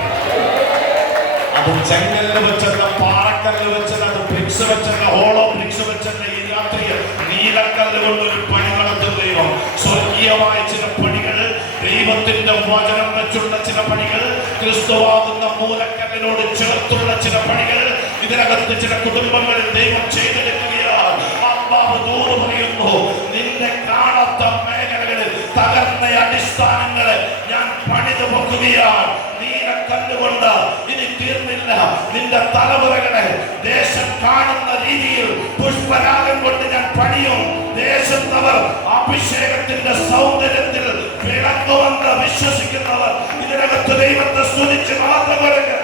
അത് ചെങ്കല്ല് വെച്ചല്ല, പാറക്കല്ല് വെച്ചല്ല, അത് ബ്രിക്സ് വെച്ചല്ല, ഹോളോ ബ്രിക്സ് വെച്ചല്ല. ഈ രാത്രി നീലക്കല്ല് കൊണ്ടൊരു പണി നടത്തും ദൈവം. സ്വർഗീയമായ ചില പണികൾ, ദൈവത്തിന്റെ വചനം വെച്ചുള്ള ചില പണികൾ, ക്രിസ്തുവാകുന്ന മൂലക്കല്ലിനോട് ചേർത്തുള്ള ചില പണികൾ ഇതിനകത്ത് ചില കുടുംബങ്ങളിൽ ദൈവം ചെയ്തെടുക്കുകയാണ്. ആത്മാവ് ദൂത് പറയുന്നു, നിന്റെ കാണാത്ത മേഖലകളിൽ തകർന്ന അടിസ്ഥാനങ്ങളെ ഞാൻ പണിതു പൊക്കുകയാണ്. നീലക്കല്ലുകൊണ്ട് ഇനി തീർന്നില്ല. നിന്റെ തലമുറകളെ ദേശം കാണുന്ന രീതിയിൽ പുഷ്പരാഗം കൊണ്ട് ഞാൻ പണിയും. ദേശത്തവർ അഭിഷേകത്തിന്റെ സൗന്ദര്യത്തിൽ വിളങ്ങുമെന്ന് വിശ്വസിക്കുന്നവർ ഇതിനകത്ത് ദൈവത്തെ സ്തുതിച്ച് മാത്രം കൊടുക്കുക.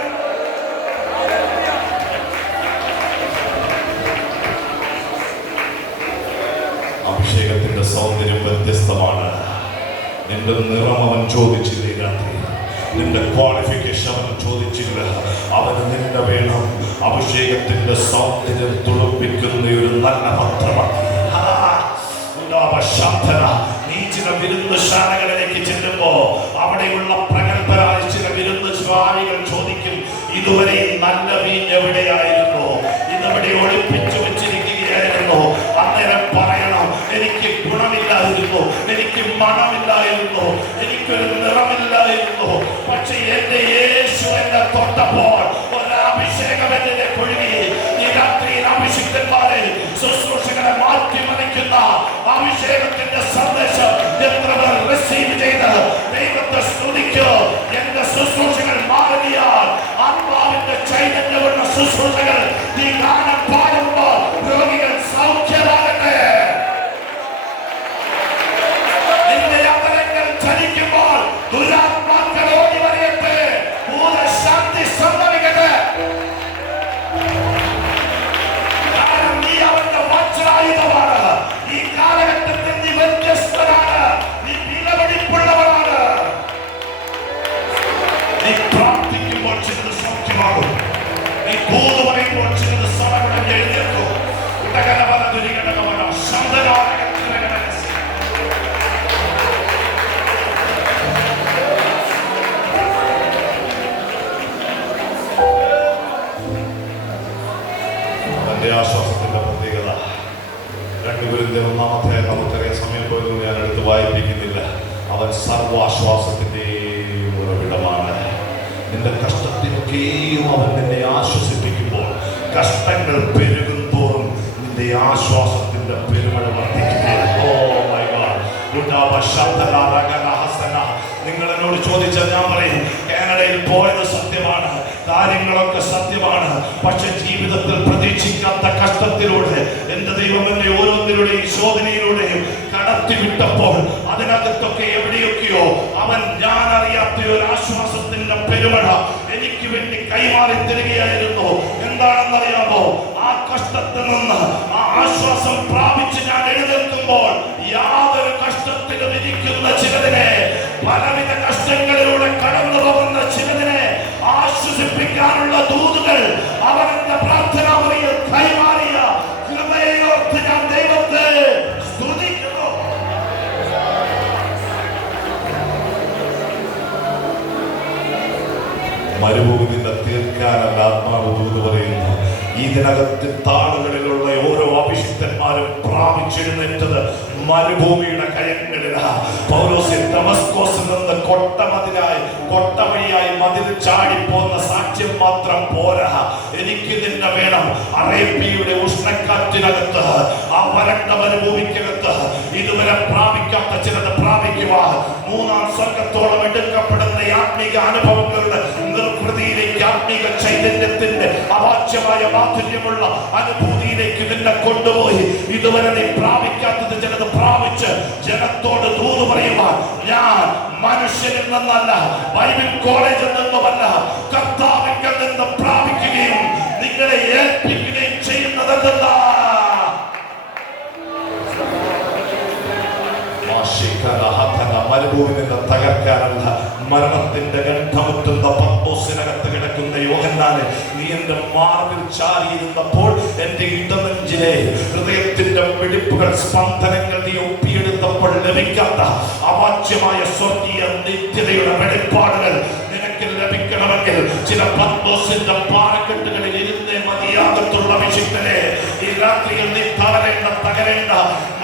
അഭിഷേകത്തിന്റെ സൗന്ദര്യം വ്യത്യസ്തമാണ്. നിന്റെ നിറം അവൻ ചോദിച്ചില്ല. ഈ രാത്രി നിന്റെ ക്വാളിഫിക്കേഷൻ അവൻ ചോദിച്ചില്ല. അവന് നിന്റെ വേണം. അഭിഷേകത്തിന്റെ സൗന്ദര്യം തുളുമ്പിക്കുന്ന ഒരു നല്ല പത്രമാണ്. നീ ചില വിരുന്നുശാലകളിലേക്ക് ചെല്ലുമ്പോ അവിടെയുള്ള പ്രഗത്ഭരായ ചില വിരുന്നുശാലികൾ ചോദിക്കും, ഇതുവരെ നല്ല വീഞ്ഞ് എവിടെയായിരുന്നു? ഇതെവിടെ ഒളിപ്പിച്ചു വെച്ചിരിക്കുകയായിരുന്നു? അന്നേരം പറയണം, എനിക്ക് ഗുണമില്ലായിരുന്നു, എനിക്ക് മണമില്ലായിരുന്നു, എനിക്കൊരു നിറമില്ലായിരുന്നു. പക്ഷെ എന്റെ യേശു എന്നെ തൊട്ടപ്പോൾ ഒരഭിഷേകം എന്നെ കൊഴുകി. ഈ രാത്രിയിൽ അഭിഷിക്തന്മാരെ, ശുശ്രൂഷകളെ മാറ്റിമറിക്കുന്ന അഭിഷേകത്തിന്റെ സന്ദേശം എത്ര പേർ റിസീവ് ചെയ്ത് ദൈവത്തെ സ്തുതിക്കോ. എന്റെ ശുശ്രൂഷകൾ മാറിയാൽ ആത്മാവിന്റെ ചൈതന്യമുള്ള ശുശ്രൂഷകൾ ഈ ഗാനം പാടുമ്പോൾ രോഗികൾ സൗഖ്യമാകട്ടെ. നിന്റെ അവരങ്ങൾ ചലിക്കുമ്പോൾ ദുരാത്മാക്കൾ ഓടി വരയട്ടെ. ഭൂതശാന്തി സംഭവിക്കട്ടെ. കാരണം നീ അവന്റെ വജ്രായുധമാണ്. ഈ കാലഘട്ടത്തിൽ നീ വ്യത്യസ്തനാണ്. നീ വിലപിടിപ്പുള്ളവരാണ്. നീ പ്രാർത്ഥിക്കുമ്പോൾ ചിലത് സൗഖ്യമാകും. നീ ദൂത് പറയുമ്പോൾ ചിലത് സമരം എഴുന്നേൽക്കും. തന്റെ ആശ്വാസത്തിന്റെ പ്രത്യേകത 2 കൊരിന്ത്യർ 1-ാം നമുക്കറിയാം. സമയം പോയതുകൊണ്ട് ഞാൻ എടുത്ത് വായിപ്പിക്കുന്നില്ല. അവൻ സർവാശ്വാസത്തിന്റെയും ഉറവിടമാണ്. നിന്റെ കഷ്ടത്തിനൊക്കെയും അവൻ നിന്നെ ആശ്വസിപ്പിക്കുമ്പോൾ, കഷ്ടങ്ങൾ പെരുകുമ്പോൾ നിന്റെ ആശ്വാസത്തിന്റെ പെരുമഴ വർദ്ധിക്കുകയാണ്. Oh my God. നിങ്ങൾ എന്നോട് ചോദിച്ചാൽ ഞാൻ പറയും, കാനഡയിൽ പോയത് സത്യമാണ്, കാര്യങ്ങളൊക്കെ സത്യമാണ്. പക്ഷെ ജീവിതത്തിൽ പ്രതീക്ഷിക്കാത്ത കഷ്ടത്തിലൂടെ എന്റെ ദൈവം എന്നെ ഓരോന്നിലൂടെയും ശോധനയിലൂടെയും കടത്തിവിട്ടപ്പോൾ അതിനകത്തൊക്കെ എവിടെയൊക്കെയോ അവൻ ഞാൻ അറിയാത്ത ഒരു ആശ്വാസത്തിന്റെ പെരുമഴ എനിക്ക് വേണ്ടി കൈമാറി തരികയായിരുന്നു. എന്താണെന്നറിയാമോ? ആ കഷ്ടത്തിൽ നിന്ന് ആ ആശ്വാസം പ്രാപിച്ച് ഞാൻ എഴുന്നേൽക്കുമ്പോൾ യാതൊരു കഷ്ടത്തിലും ഇരിക്കുന്ന ചിലതിനെ, പലവിധ കഷ്ടങ്ങളിലൂടെ കടന്നു പോകുന്ന ചിലതിനെ ആശ്വസിപ്പിക്കാനുള്ള ദൂതുകൾ അവന്റെ പ്രാർത്ഥനാ മുറിയിൽ കൈമാറിയ കൃപയോർത്ത് ഞാൻ ദൈവത്തെ സ്തുതിക്കുന്നു. മരുഭൂമി നിന്നെ തീർക്കാനല്ല ആത്മാവ് ദൂത് പറയുന്നു. ഇതിനകത്ത് താളുകളിലുള്ള ഓരോ അഭിഷിക്തന്മാരും പ്രാപിച്ചെഴുന്നേറ്റത് മരുഭൂമിയുടെ കയങ്ങളിലാണ്. പൗലോസ് ദമസ്കോസിൽ നിന്ന് കൊട്ട വഴിയായി മതിൽ ചാടിപ്പോന്ന സാക്ഷ്യം മാത്രം പോരാ, എനിക്ക് നിന്നെ വേണം. അറേബ്യയുടെ ഉഷ്ണക്കാറ്റിനകത്ത്, ആ വരണ്ട മരുഭൂമിക്കകത്ത് ഇതുവരെ പ്രാപിക്കാത്ത ചിലത് പ്രാപിക്കുവാൻ, മൂന്നാം സ്വർഗത്തോളം എടുക്കപ്പെടുന്ന ആത്മീക അനുഭവങ്ങളുടെ നിർവൃതിയിലേക്ക്, ആത്മീക ചൈതന്യത്തിന്റെ അവാച്യമായ മാധുര്യമുള്ള അനുഭൂതിയിലേക്ക് നിന്നെ കൊണ്ടുപോയി ഇതുവരെ നീ പ്രാപിക്കാത്തത് ചിലത് പ്രാപിച്ച് ജനത്തോട് ദൂത് പറയുവാൻ ഞാൻ മനുഷ്യരിൽ നിന്നല്ല, ബൈബിൾ കോളേജിൽ നിന്നുമല്ല, കർത്താവിൽ നിന്ന് പ്രാപിക്കുകയും നിങ്ങളെ ഏൽപ്പിക്കുകയും ചെയ്യുന്നത് എന്തെന്നാ? മരുഭൂമിനെ തകർക്കാനല്ല, മരണത്തിന്റെ ഗന്ധമുറ്റുന്ന പത്മോസിനകത്ത് കിടക്കുന്ന യോഹന്നാനെ, നീ എന്റെ മാർവിൽ ചാരിയിരുന്നപ്പോൾ എന്റെ ഇടനെഞ്ചിലെ ഹൃദയത്തിന്റെ പിടിപ്പുകൾ, സ്പന്ദനങ്ങൾ നീ ഒപ്പിയെടുത്തപ്പോൾ ലഭിക്കാത്ത അവാച്യമായ സ്വർഗീയ നിത്യതയുടെ വെളിപ്പാടുകൾ നിനക്ക് ലഭിക്കണമെങ്കിൽ ചില പത്മോസിന്റെ പാറക്കെട്ടുകളിൽ ഇരുന്നേ മതിയാകത്തുള്ള വിശുദ്ധനെ. ഈ രാത്രിയിൽ നീ തകരേണ്ട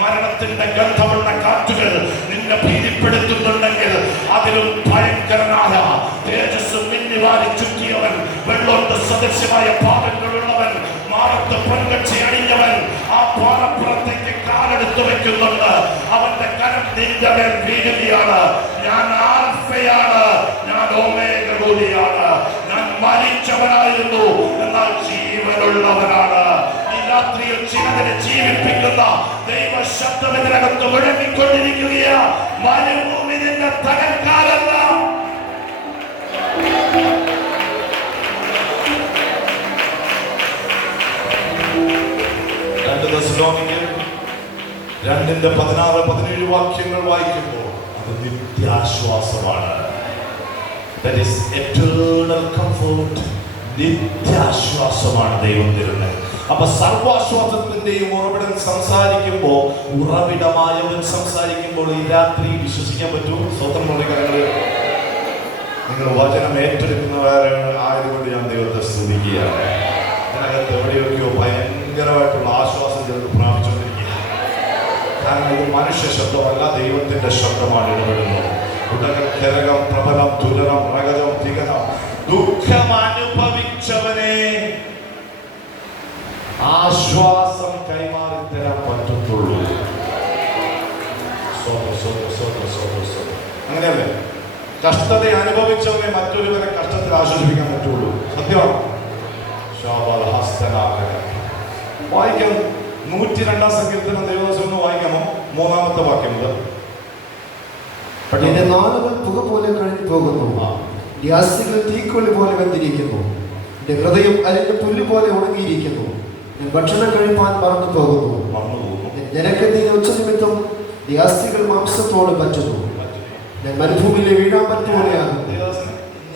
മരണത്തിന്റെ ഗന്ധമുള്ള കാറ്റുകൾ നിന്നെ ഭീതിപ്പെടുത്തുന്നുണ്ടെങ്കിൽ അതിലും ഭയങ്കരനായ തേജസ് മിന്നിവാരി ചുറ്റിയവൻ, വെള്ളോട്ട് സദൃശ്യമായ പാദങ്ങളുള്ളവൻ, മാറത്ത് പൊൻകച്ചി അണിഞ്ഞവൻ ആ പാറപ്പുറത്തേക്ക് കാലെടുത്തു വെക്കുന്നുണ്ട്. അവന്റെ കരം നിന്റെ മേൽ വീഴുകയാണ്. ഞാൻ ആൽഫയാണ്, ഞാൻ ഓമേഗ കൂടിയാണ്, ഞാൻ മരിച്ചവനായിരുന്നു എന്നാൽ ജീവനുള്ളവനാണ്. ഈ രാത്രിയിൽ ചിലതിനെ ജീവിപ്പിക്കുന്ന ദൈവ ശബ്ദം ഇതിനകത്ത് മുഴങ്ങിക്കൊണ്ടിരിക്കുകയാണ്. മരുഭൂമി നിന്നെ തകർക്കാനല്ല, രണ്ടിന്റെ 16-17 വാക്യങ്ങൾ വായിക്കുമ്പോൾ അത് നിത്യാശ്വാസമാണ്. That is eternal comfort. നിത്യാശ്വാസമാണ് ദൈവം തരുന്നത്. അപ്പൊ സർവാശ്വാസത്തിന്റെയും ഉറവിടം സംസാരിക്കുമ്പോൾ, ഉറവിടമായവൻ സംസാരിക്കുമ്പോൾ ഈ രാത്രി വിശ്വസിക്കാൻ പറ്റൂ. സ്വന്തം മുറികളിൽ നിങ്ങൾ വചനം ഏറ്റെടുക്കുന്നവരായതുകൊണ്ട് ഞാൻ ദൈവത്തെ സ്തുതിക്കുകയാണ്. അതിനകത്ത് എവിടെയൊക്കെയോ ഭയങ്കരമായിട്ടുള്ള ആശ്വാസം പ്രാപിച്ചുകൊണ്ടിരിക്കുക. കാരണം ഇത് മനുഷ്യ ശബ്ദമല്ല, ദൈവത്തിന്റെ ശബ്ദമാണ് ഇടപെടുന്നത്. ഉടകൽ കരകം പ്രബലം തുലനം പ്രകടം തികനം. ദുഃഖം അനുഭവിച്ചവനെ ആശ്വാസം കൈമാറി തരാൻ പറ്റത്തുള്ളൂ. അങ്ങനെയല്ലേ? കഷ്ടത അനുഭവിച്ചവനെ മറ്റൊരുവരെ കഷ്ടത്തിൽ ആശ്വസിപ്പിക്കാൻ പറ്റുള്ളൂ. സത്യമാണ്. വായിക്കാം 102 സങ്കീർത്തനം ദൈവദാസൻ വായിക്കാമോ? 3-ാമത്തെ വാക്യം മുതൽ. എന്റെ നാളുകൾ പുക പോലെ കഴിഞ്ഞു പോകുന്നു, യാസികൾ തീക്കൊള്ളി പോലെ വെന്തിരിക്കുന്നു, എന്റെ ഹൃദയം അരിഞ്ഞ പുല്ല് പോലെ ഉണങ്ങിയിരിക്കുന്നു, ഞാൻ ഭക്ഷണം കഴിപ്പാൻ മറന്നു പോകുന്നു. ജനക്കെന്തിന് ഉച്ച നിമിത്തം യാസികൾ മാംസത്തോട് പറ്റുന്നു, ഞാൻ മരുഭൂമിയിലെ വീഴാമ്പറ്റ് പോലെയാണ്.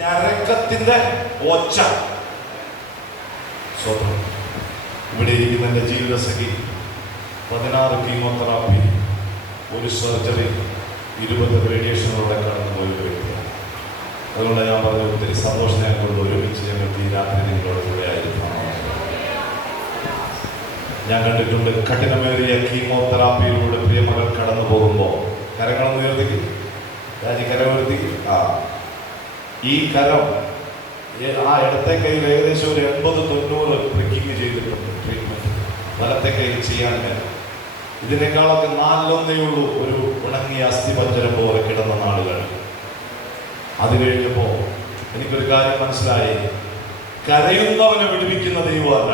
ഞരക്കത്തിന്റെ ഒച്ച. ഇവിടെ ഇരിക്കുന്ന എൻ്റെ ജീവിതസഖി 16 കീമോതെറാപ്പി, ഒരു സർജറി, 20 റേഡിയേഷനുകളുടെ കടന്നു പോയ വ്യക്തിയാണ്. അതുകൊണ്ട് ഞാൻ പറഞ്ഞ ഒത്തിരി സന്തോഷം ഞങ്ങൾക്ക് ഒരുമിച്ച് ഞങ്ങൾക്ക് ഈ രാത്രി നിങ്ങളോട് കൂടെ ആയിരുന്നു. ഞാൻ കണ്ടിട്ടുണ്ട് കഠിനമേറിയ കീമോതെറാപ്പിയിലൂടെ പ്രിയമകൾ കടന്നു പോകുമ്പോൾ കരങ്ങളൊന്ന് ഉയർത്തിക്ക്, കരമുയർത്തി. ഈ കരം ആ ഇടത്തെ കയ്യിൽ ഏകദേശം ഒരു 80-90 പ്രിക്കിങ് ചെയ്തിട്ടുണ്ട് ട്രീറ്റ്മെന്റ്. വലത്തെ കയ്യിൽ ചെയ്യാനില്ല. ഇതിനേക്കാളൊക്കെ നാലൊന്നേ ഉള്ളൂ. ഒരു ഉണങ്ങിയ അസ്ഥിപഞ്ജരം പോലെ കിടന്ന നാളുകൾ. അത് കഴിഞ്ഞപ്പോൾ എനിക്കൊരു കാര്യം മനസ്സിലായി. കരയുന്നവനെ വിടുവിക്കുന്ന ദൈവമല്ല,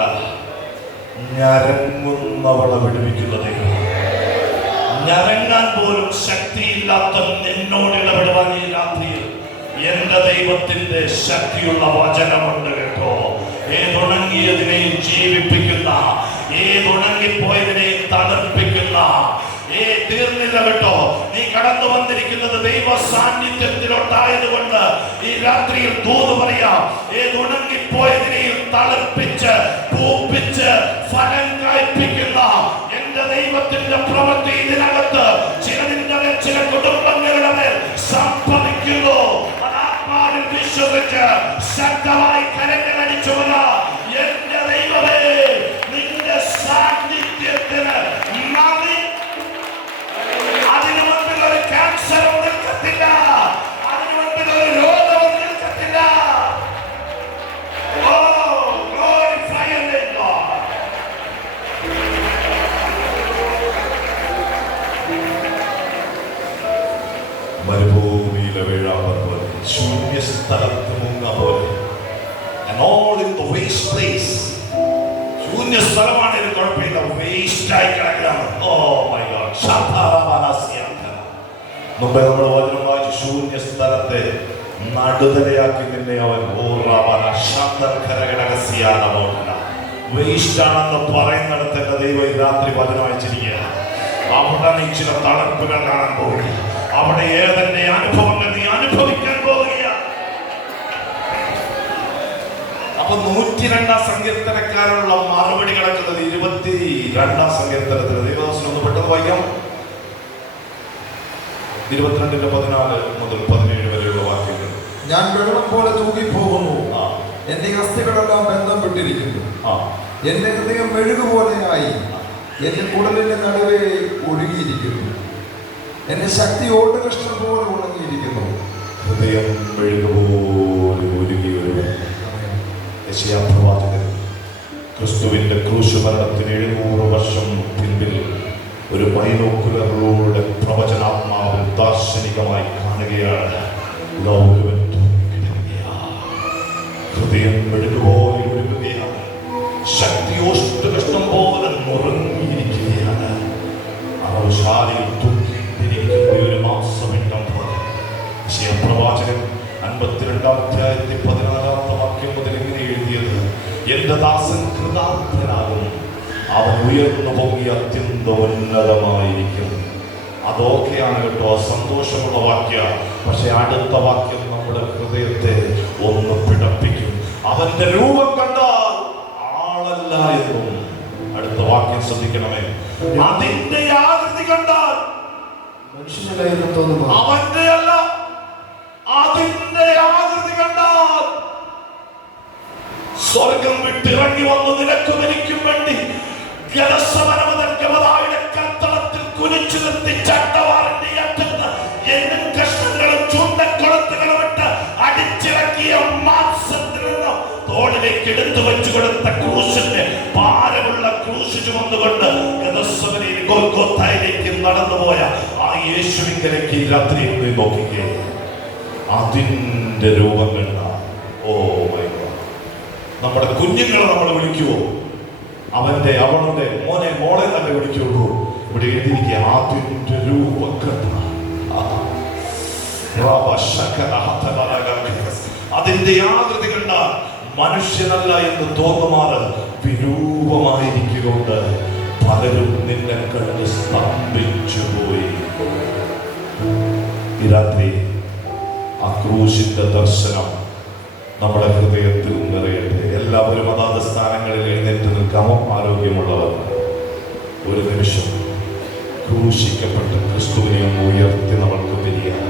ഞരങ്ങുന്നവളെ വിടുവിക്കുന്ന ദൈവം. ഞരങ്ങാൻ പോലും ശക്തിയില്ലാത്ത നിന്നോട് ഇടപെടുവാൻ ഈ രാത്രിയിൽ എന്റെ ദൈവത്തിന്റെ ശക്തിയുള്ള വചനമുണ്ട് കേട്ടോ. ഏതുണങ്ങിയതിനെയും ജീവിപ്പിക്കുന്ന, ഏതുണങ്ങിപ്പോയതിനെയും തണുപ്പിക്കുന്ന, തീർന്നില്ല കേട്ടോ. നീ കടന്നു വന്നിരിക്കുന്നത് ദൈവ സാന്നിധ്യത്തിലോട്ടായതുകൊണ്ട് ഈ രാത്രിയിൽ ദൂത് പറയാം. ഏതുണങ്ങിപ്പോയതിനെയും തണുപ്പിച്ച് പൂപ്പിച്ച് ഫലം കായ്പിക്കുന്ന എന്റെ ദൈവത്തിന്റെ പ്രവൃത്തി ഇതിനകത്ത് ചില കുടുംബങ്ങളുടെ മേൽ സംഭവിക്കുന്നു. ആത്മാവിൽ വിശ്വസിച്ച് ശക്തമായി കരങ്ങളടിച്ചു വരാം. എന്റെ ദൈവമേ, നിന്റെ സാന്നിധ്യത്തിന് നന്ദി. അതിനു മുൻപിൽ ഒരു ക്യാൻസറും നിൽക്കത്തില്ല, അതിനു മുൻപിൽ ഒരു രോഗവും നിൽക്കത്തില്ല. മരുഭൂമിയിലെ വീഴാവർ പോലെ, ശൂന്യസ്ഥലത്ത് മുങ്ങ പോലെ, ശൂന്യ സ്ഥലമാണ്. ഇത് കുഴപ്പമില്ല, വേസ്റ്റ് ആയി കിടക്കുകയാണ്. മുമ്പേ നമ്മൾ വചനം വായിച്ചു, ശൂന്യ സ്ഥലത്തെ നടുതലയാക്കി നിന്നെ അവൻ വേസ്റ്റ് ആണെന്ന് പറയുന്നിടത്ത് എന്റെ ദൈവം ഈ രാത്രി വചനം അയച്ചിരിക്കുക. അവിടെ നീ ചില തളർപ്പുകൾ കാണാൻ പോകുക. അവിടെ ഏതെന്റെ അനുഭവങ്ങൾ നീ അനുഭവിക്കാൻ പോവുക. അപ്പൊ 102 സങ്കീർത്തനക്കാരുള്ള മറുപടി കിടക്കുന്നത് 22 സങ്കീർത്തനത്തിൽ. ദൈവദാസൻ ഒന്ന് പെട്ടെന്ന് വായിക്കാം. 22:14 മുതൽ 17 വരെയുള്ള വാക്യങ്ങൾ. ഞാൻ വെള്ളം പോലെ തൂകിപ്പോകുന്നു, എന്റെ അസ്ഥികളെല്ലാം ബന്ധം വിട്ടിരിക്കുന്നു. എന്റെ ഹൃദയം മെഴുകുപോലെയായി, എന്റെ കുടലിന്റെ നടുവേ ഒഴുകിയിരിക്കുന്നു. എന്റെ ശക്തി ഓട്ടുകഷ്ണം പോലെ ഉണങ്ങിയിരിക്കുന്നു. ഹൃദയം മെഴുകുപോലെ ഒഴുകി വരുന്നു. യെശയ്യാപ്രവാചകൻ ക്രിസ്തുവിന്റെ ക്രൂശ് മരണത്തിന് 700 വർഷം പിൻപിൽ ഒരു ബൈനോക്കുലറിലൂടെ പ്രവചനാത്മാവിൽ ദാർശനികമായി കാണുകയാണ്. ഹൃദയം മെഴുകുപോലെ ഒഴുകുകയാണ്, ശക്തി ഓഷ്ടകഷ്ണം പോലെ നുറങ്ങിയിരിക്കുകയാണ്. അറവുശാലയിൽ തൂക്കിയിരിക്കുന്ന ഒരു മാംസമിട്ടം പോലെ. യെശയ്യാപ്രവാചകൻ 52-ാം അധ്യായത്തിൽ 14-ാമത്തെ വാക്യം മുതൽ ഇങ്ങനെ എഴുതിയത്: എന്റെ ദാസൻ കൃതാർത്ഥനാകും, അവൻ ഉയർന്നു പൊങ്ങി അത്യന്തം ഉന്നതമായിരിക്കും. അതൊക്കെയാണ് കേട്ടോ സന്തോഷമുള്ള വാക്യം. പക്ഷെ അടുത്ത വാക്യം നമ്മുടെ ഹൃദയത്തെ ഒന്ന് പിടപ്പിക്കും. അവന്റെ രൂപം കണ്ടാൽ ആളല്ല എന്നും. അടുത്ത വാക്യം ശ്രദ്ധിക്കണമേ. അതിന്റെ ആകൃതി കണ്ടാൽ മനുഷ്യനല്ല തോന്നുന്നു. അവന്റെ അല്ല, അതിന്റെ ആകൃതി കണ്ടാൽ സ്വർഗം വിട്ടിറങ്ങി വന്നു നിനക്കും എനിക്കും വേണ്ടി കത്തളത്തിൽ കുനിച്ചു നിർത്തി ചട്ടവാറിന്റെ അറ്റത്ത് എന്നും കഷ്ണങ്ങളും ചൂണ്ടക്കുളത്തുകളും ഇട്ട് അടിച്ചിറക്കിയ മാംസത്തിൽ നിന്ന് തോളിലേക്ക് എടുത്തു വെച്ചു കൊടുത്ത ക്രൂശിന്റെ ഭാരമുള്ള ക്രൂശ് ചുമന്നുകൊണ്ട് ഗൊൽഗോഥയിലേക്ക് നടന്നുപോയ ആ യേശുവിങ്കലേക്ക് രാത്രി നോക്കിക്കേ. അതിന്റെ രൂപം കണ്ട നമ്മുടെ കുഞ്ഞുങ്ങളെ നമ്മൾ വിളിക്കുവോ? അവന്റെ അവളുടെ മോനെ മോളെ തന്നെ വിളിക്കുള്ളൂ. ഇവിടെ എഴുതിയിരിക്കുക അതിന്റെ രൂപം കണ്ട. അതിന്റെ ആകൃതി കണ്ട മനുഷ്യനല്ല എന്ന് തോന്നുമാറ് വിരൂപമായിരിക്കൊണ്ട് പലരും നിന്നെ കണ്ട് സ്തംഭിച്ചു പോയി. ഈ രാത്രി ആ ക്രൂശിന്റെ ദർശനം നമ്മുടെ ഹൃദയത്തിൽ നിറയട്ടെ. എല്ലാവരും അതാത് സ്ഥാനങ്ങളിൽ എഴുന്നേറ്റ് നിൽക്കാമോ? ആരോഗ്യമുള്ളവർ ഒരു നിമിഷം ക്രൂശിക്കപ്പെട്ട ക്രിസ്തുവിനെ ഒന്ന് ഉയർത്തി നമ്മൾക്ക് പിരിയാം.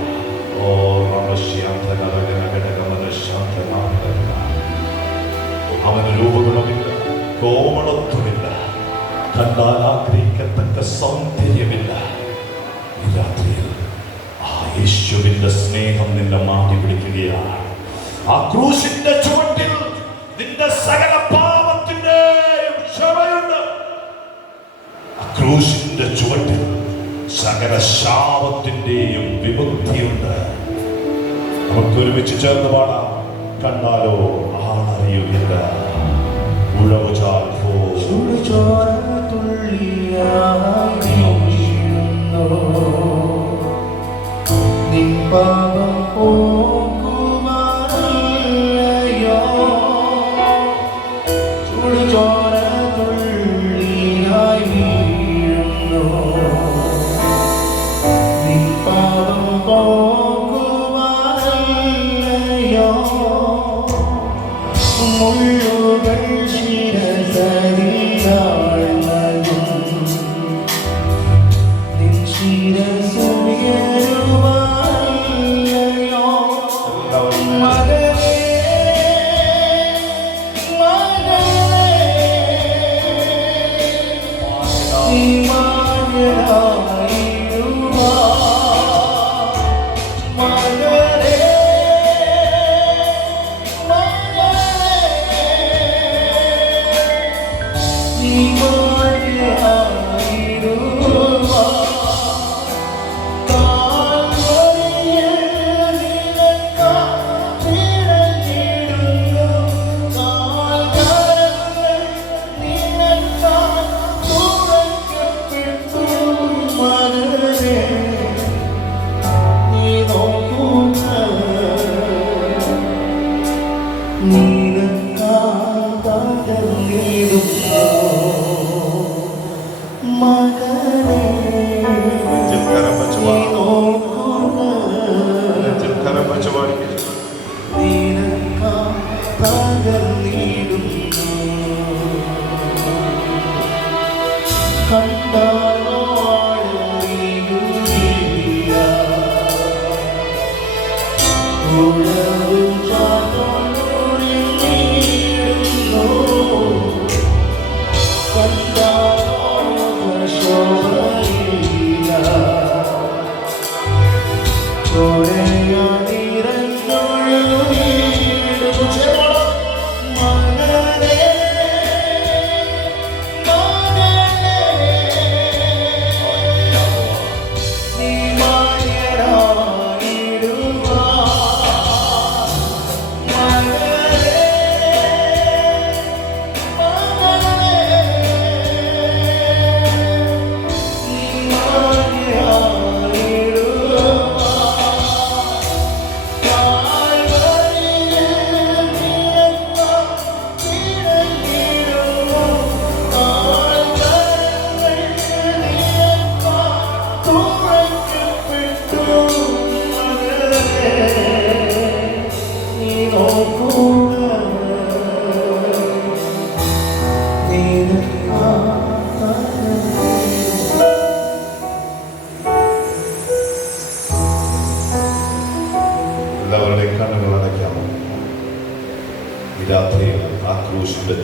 അവന് രൂപഗുണമില്ല, കോമളത്വമില്ല, കണ്ടാൽ ആഗ്രഹിക്കത്തക്ക സൗന്ദര്യമില്ല. ഈ രാത്രിയിൽ ആ യേശുവിന്റെ സ്നേഹം നിന്നെ മാറ്റി പിടിക്കുകയാണ്. ആ ക്രൂശിന്റെ ചുവട്ടിൽ നിന്റെ സകല പാപത്തിന്റെയും ക്ഷമയുണ്ട്. ക്രൂശിന്റെ ചുവട്ടിൽ സകല ശാപത്തിന്റെയും വിമുക്തിയുണ്ട്. നമുക്ക് ഒരുമിച്ച് ചേർന്ന് പാടാം. കണ്ടാലോ ആളറിയുകയില്ല, ഉഴവുചാൽ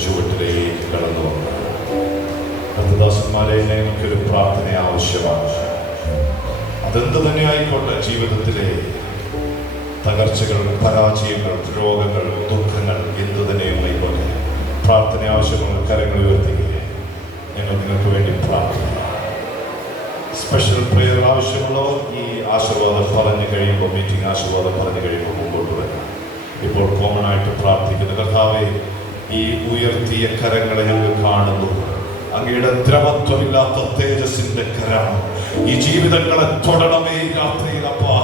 ചുവട്ടിലേക്ക് കടന്നു വന്നു. ഭക്തദാസന്മാരെ, നമുക്കൊരു പ്രാർത്ഥന ആവശ്യമാണ്. അതെന്ത് തന്നെ ആയിക്കോട്ടെ, ജീവിതത്തിലെ തകർച്ചകൾ, പരാജയങ്ങൾ, രോഗങ്ങൾ, ദുഃഖങ്ങൾ എന്തു തന്നെയും ആയിക്കോട്ടെ, പ്രാർത്ഥന ആവശ്യമുള്ള കരങ്ങൾ ഉയർത്തുകയെ ഞങ്ങൾ നിങ്ങൾക്ക് വേണ്ടി പ്രാർത്ഥിക്കുക. സ്പെഷ്യൽ പ്രെയർ ആവശ്യമുള്ളവർ ഈ ആശീർവാദം പറഞ്ഞു കഴിയുമ്പോൾ, മീറ്റിംഗ് ആശീർവാദം പറഞ്ഞു കഴിയുമ്പോൾ മുമ്പോട്ട് വരാം. ഇപ്പോൾ കോമൺ ആയിട്ട് പ്രാർത്ഥിക്കുന്ന കർത്താവേ, ഈ ഉയർത്തിയ കരങ്ങളെ ഞങ്ങൾ കാണുന്നു. അങ്ങയുടെ ദ്രവത്വമില്ലാത്ത തേജസ്സിന്റെ കരം ഈ ജീവിതങ്ങളെ തൊടണമേ രാത്രിയിൽ. അപ്പാ,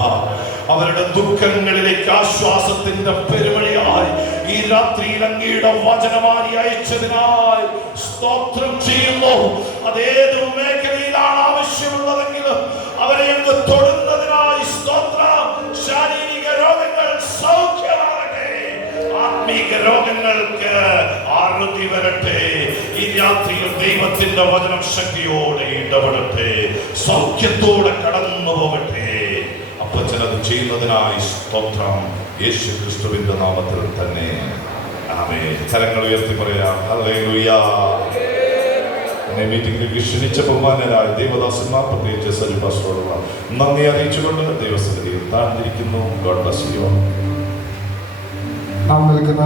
അവരുടെ ദുഃഖങ്ങളിലേക്ക് ആശ്വാസത്തിന്റെ പെരുമഴയായി ഈ രാത്രിയിൽ അങ്ങയുടെ വചനമായി അയച്ചതിനായി സ്തോത്രം ചെയ്യുന്നു. അതേത് മേഖലയിലാണ് ആവശ്യമുള്ളതെങ്കിലും അവരെ അങ്ങ് തൊടുന്നതിനായി സ്തോത്രം. ശാരീരിക രോഗങ്ങൾ സൗഖ്യമാകട്ടെ, ആത്മീക രോഗങ്ങൾക്ക് ആരോഗ്യം വരട്ടെ. ഈ രാത്രിയിൽ ദൈവത്തിന്റെ വചനം ശക്തിയോടെ ഇടപെടട്ടെ, സൗഖ്യത്തോടെ കടന്നു പോകട്ടെ. അപ്പച്ചനത് ചെയ്യുന്നതിനായി സ്തോത്രം. യേശു ക്രിസ്തുവിന്റെ നാമത്തിൽ തന്നെ ആമേൻ. കരങ്ങൾ ഉയർത്തി പറയാം ഹല്ലേലൂയ. എന്നെ മീറ്റിംഗിലേക്ക് ക്ഷണിച്ച ബഹുമാന്യരായ ദേവദാസന്മാർ, പ്രത്യേകിച്ച് സജു പാസ്റ്ററോടുള്ള നന്ദി അറിയിച്ചുകൊണ്ട് ദൈവസന്നിധിയിൽ താഴ്ന്നിരിക്കുന്നു. God bless you. നാം നിൽക്കുന്ന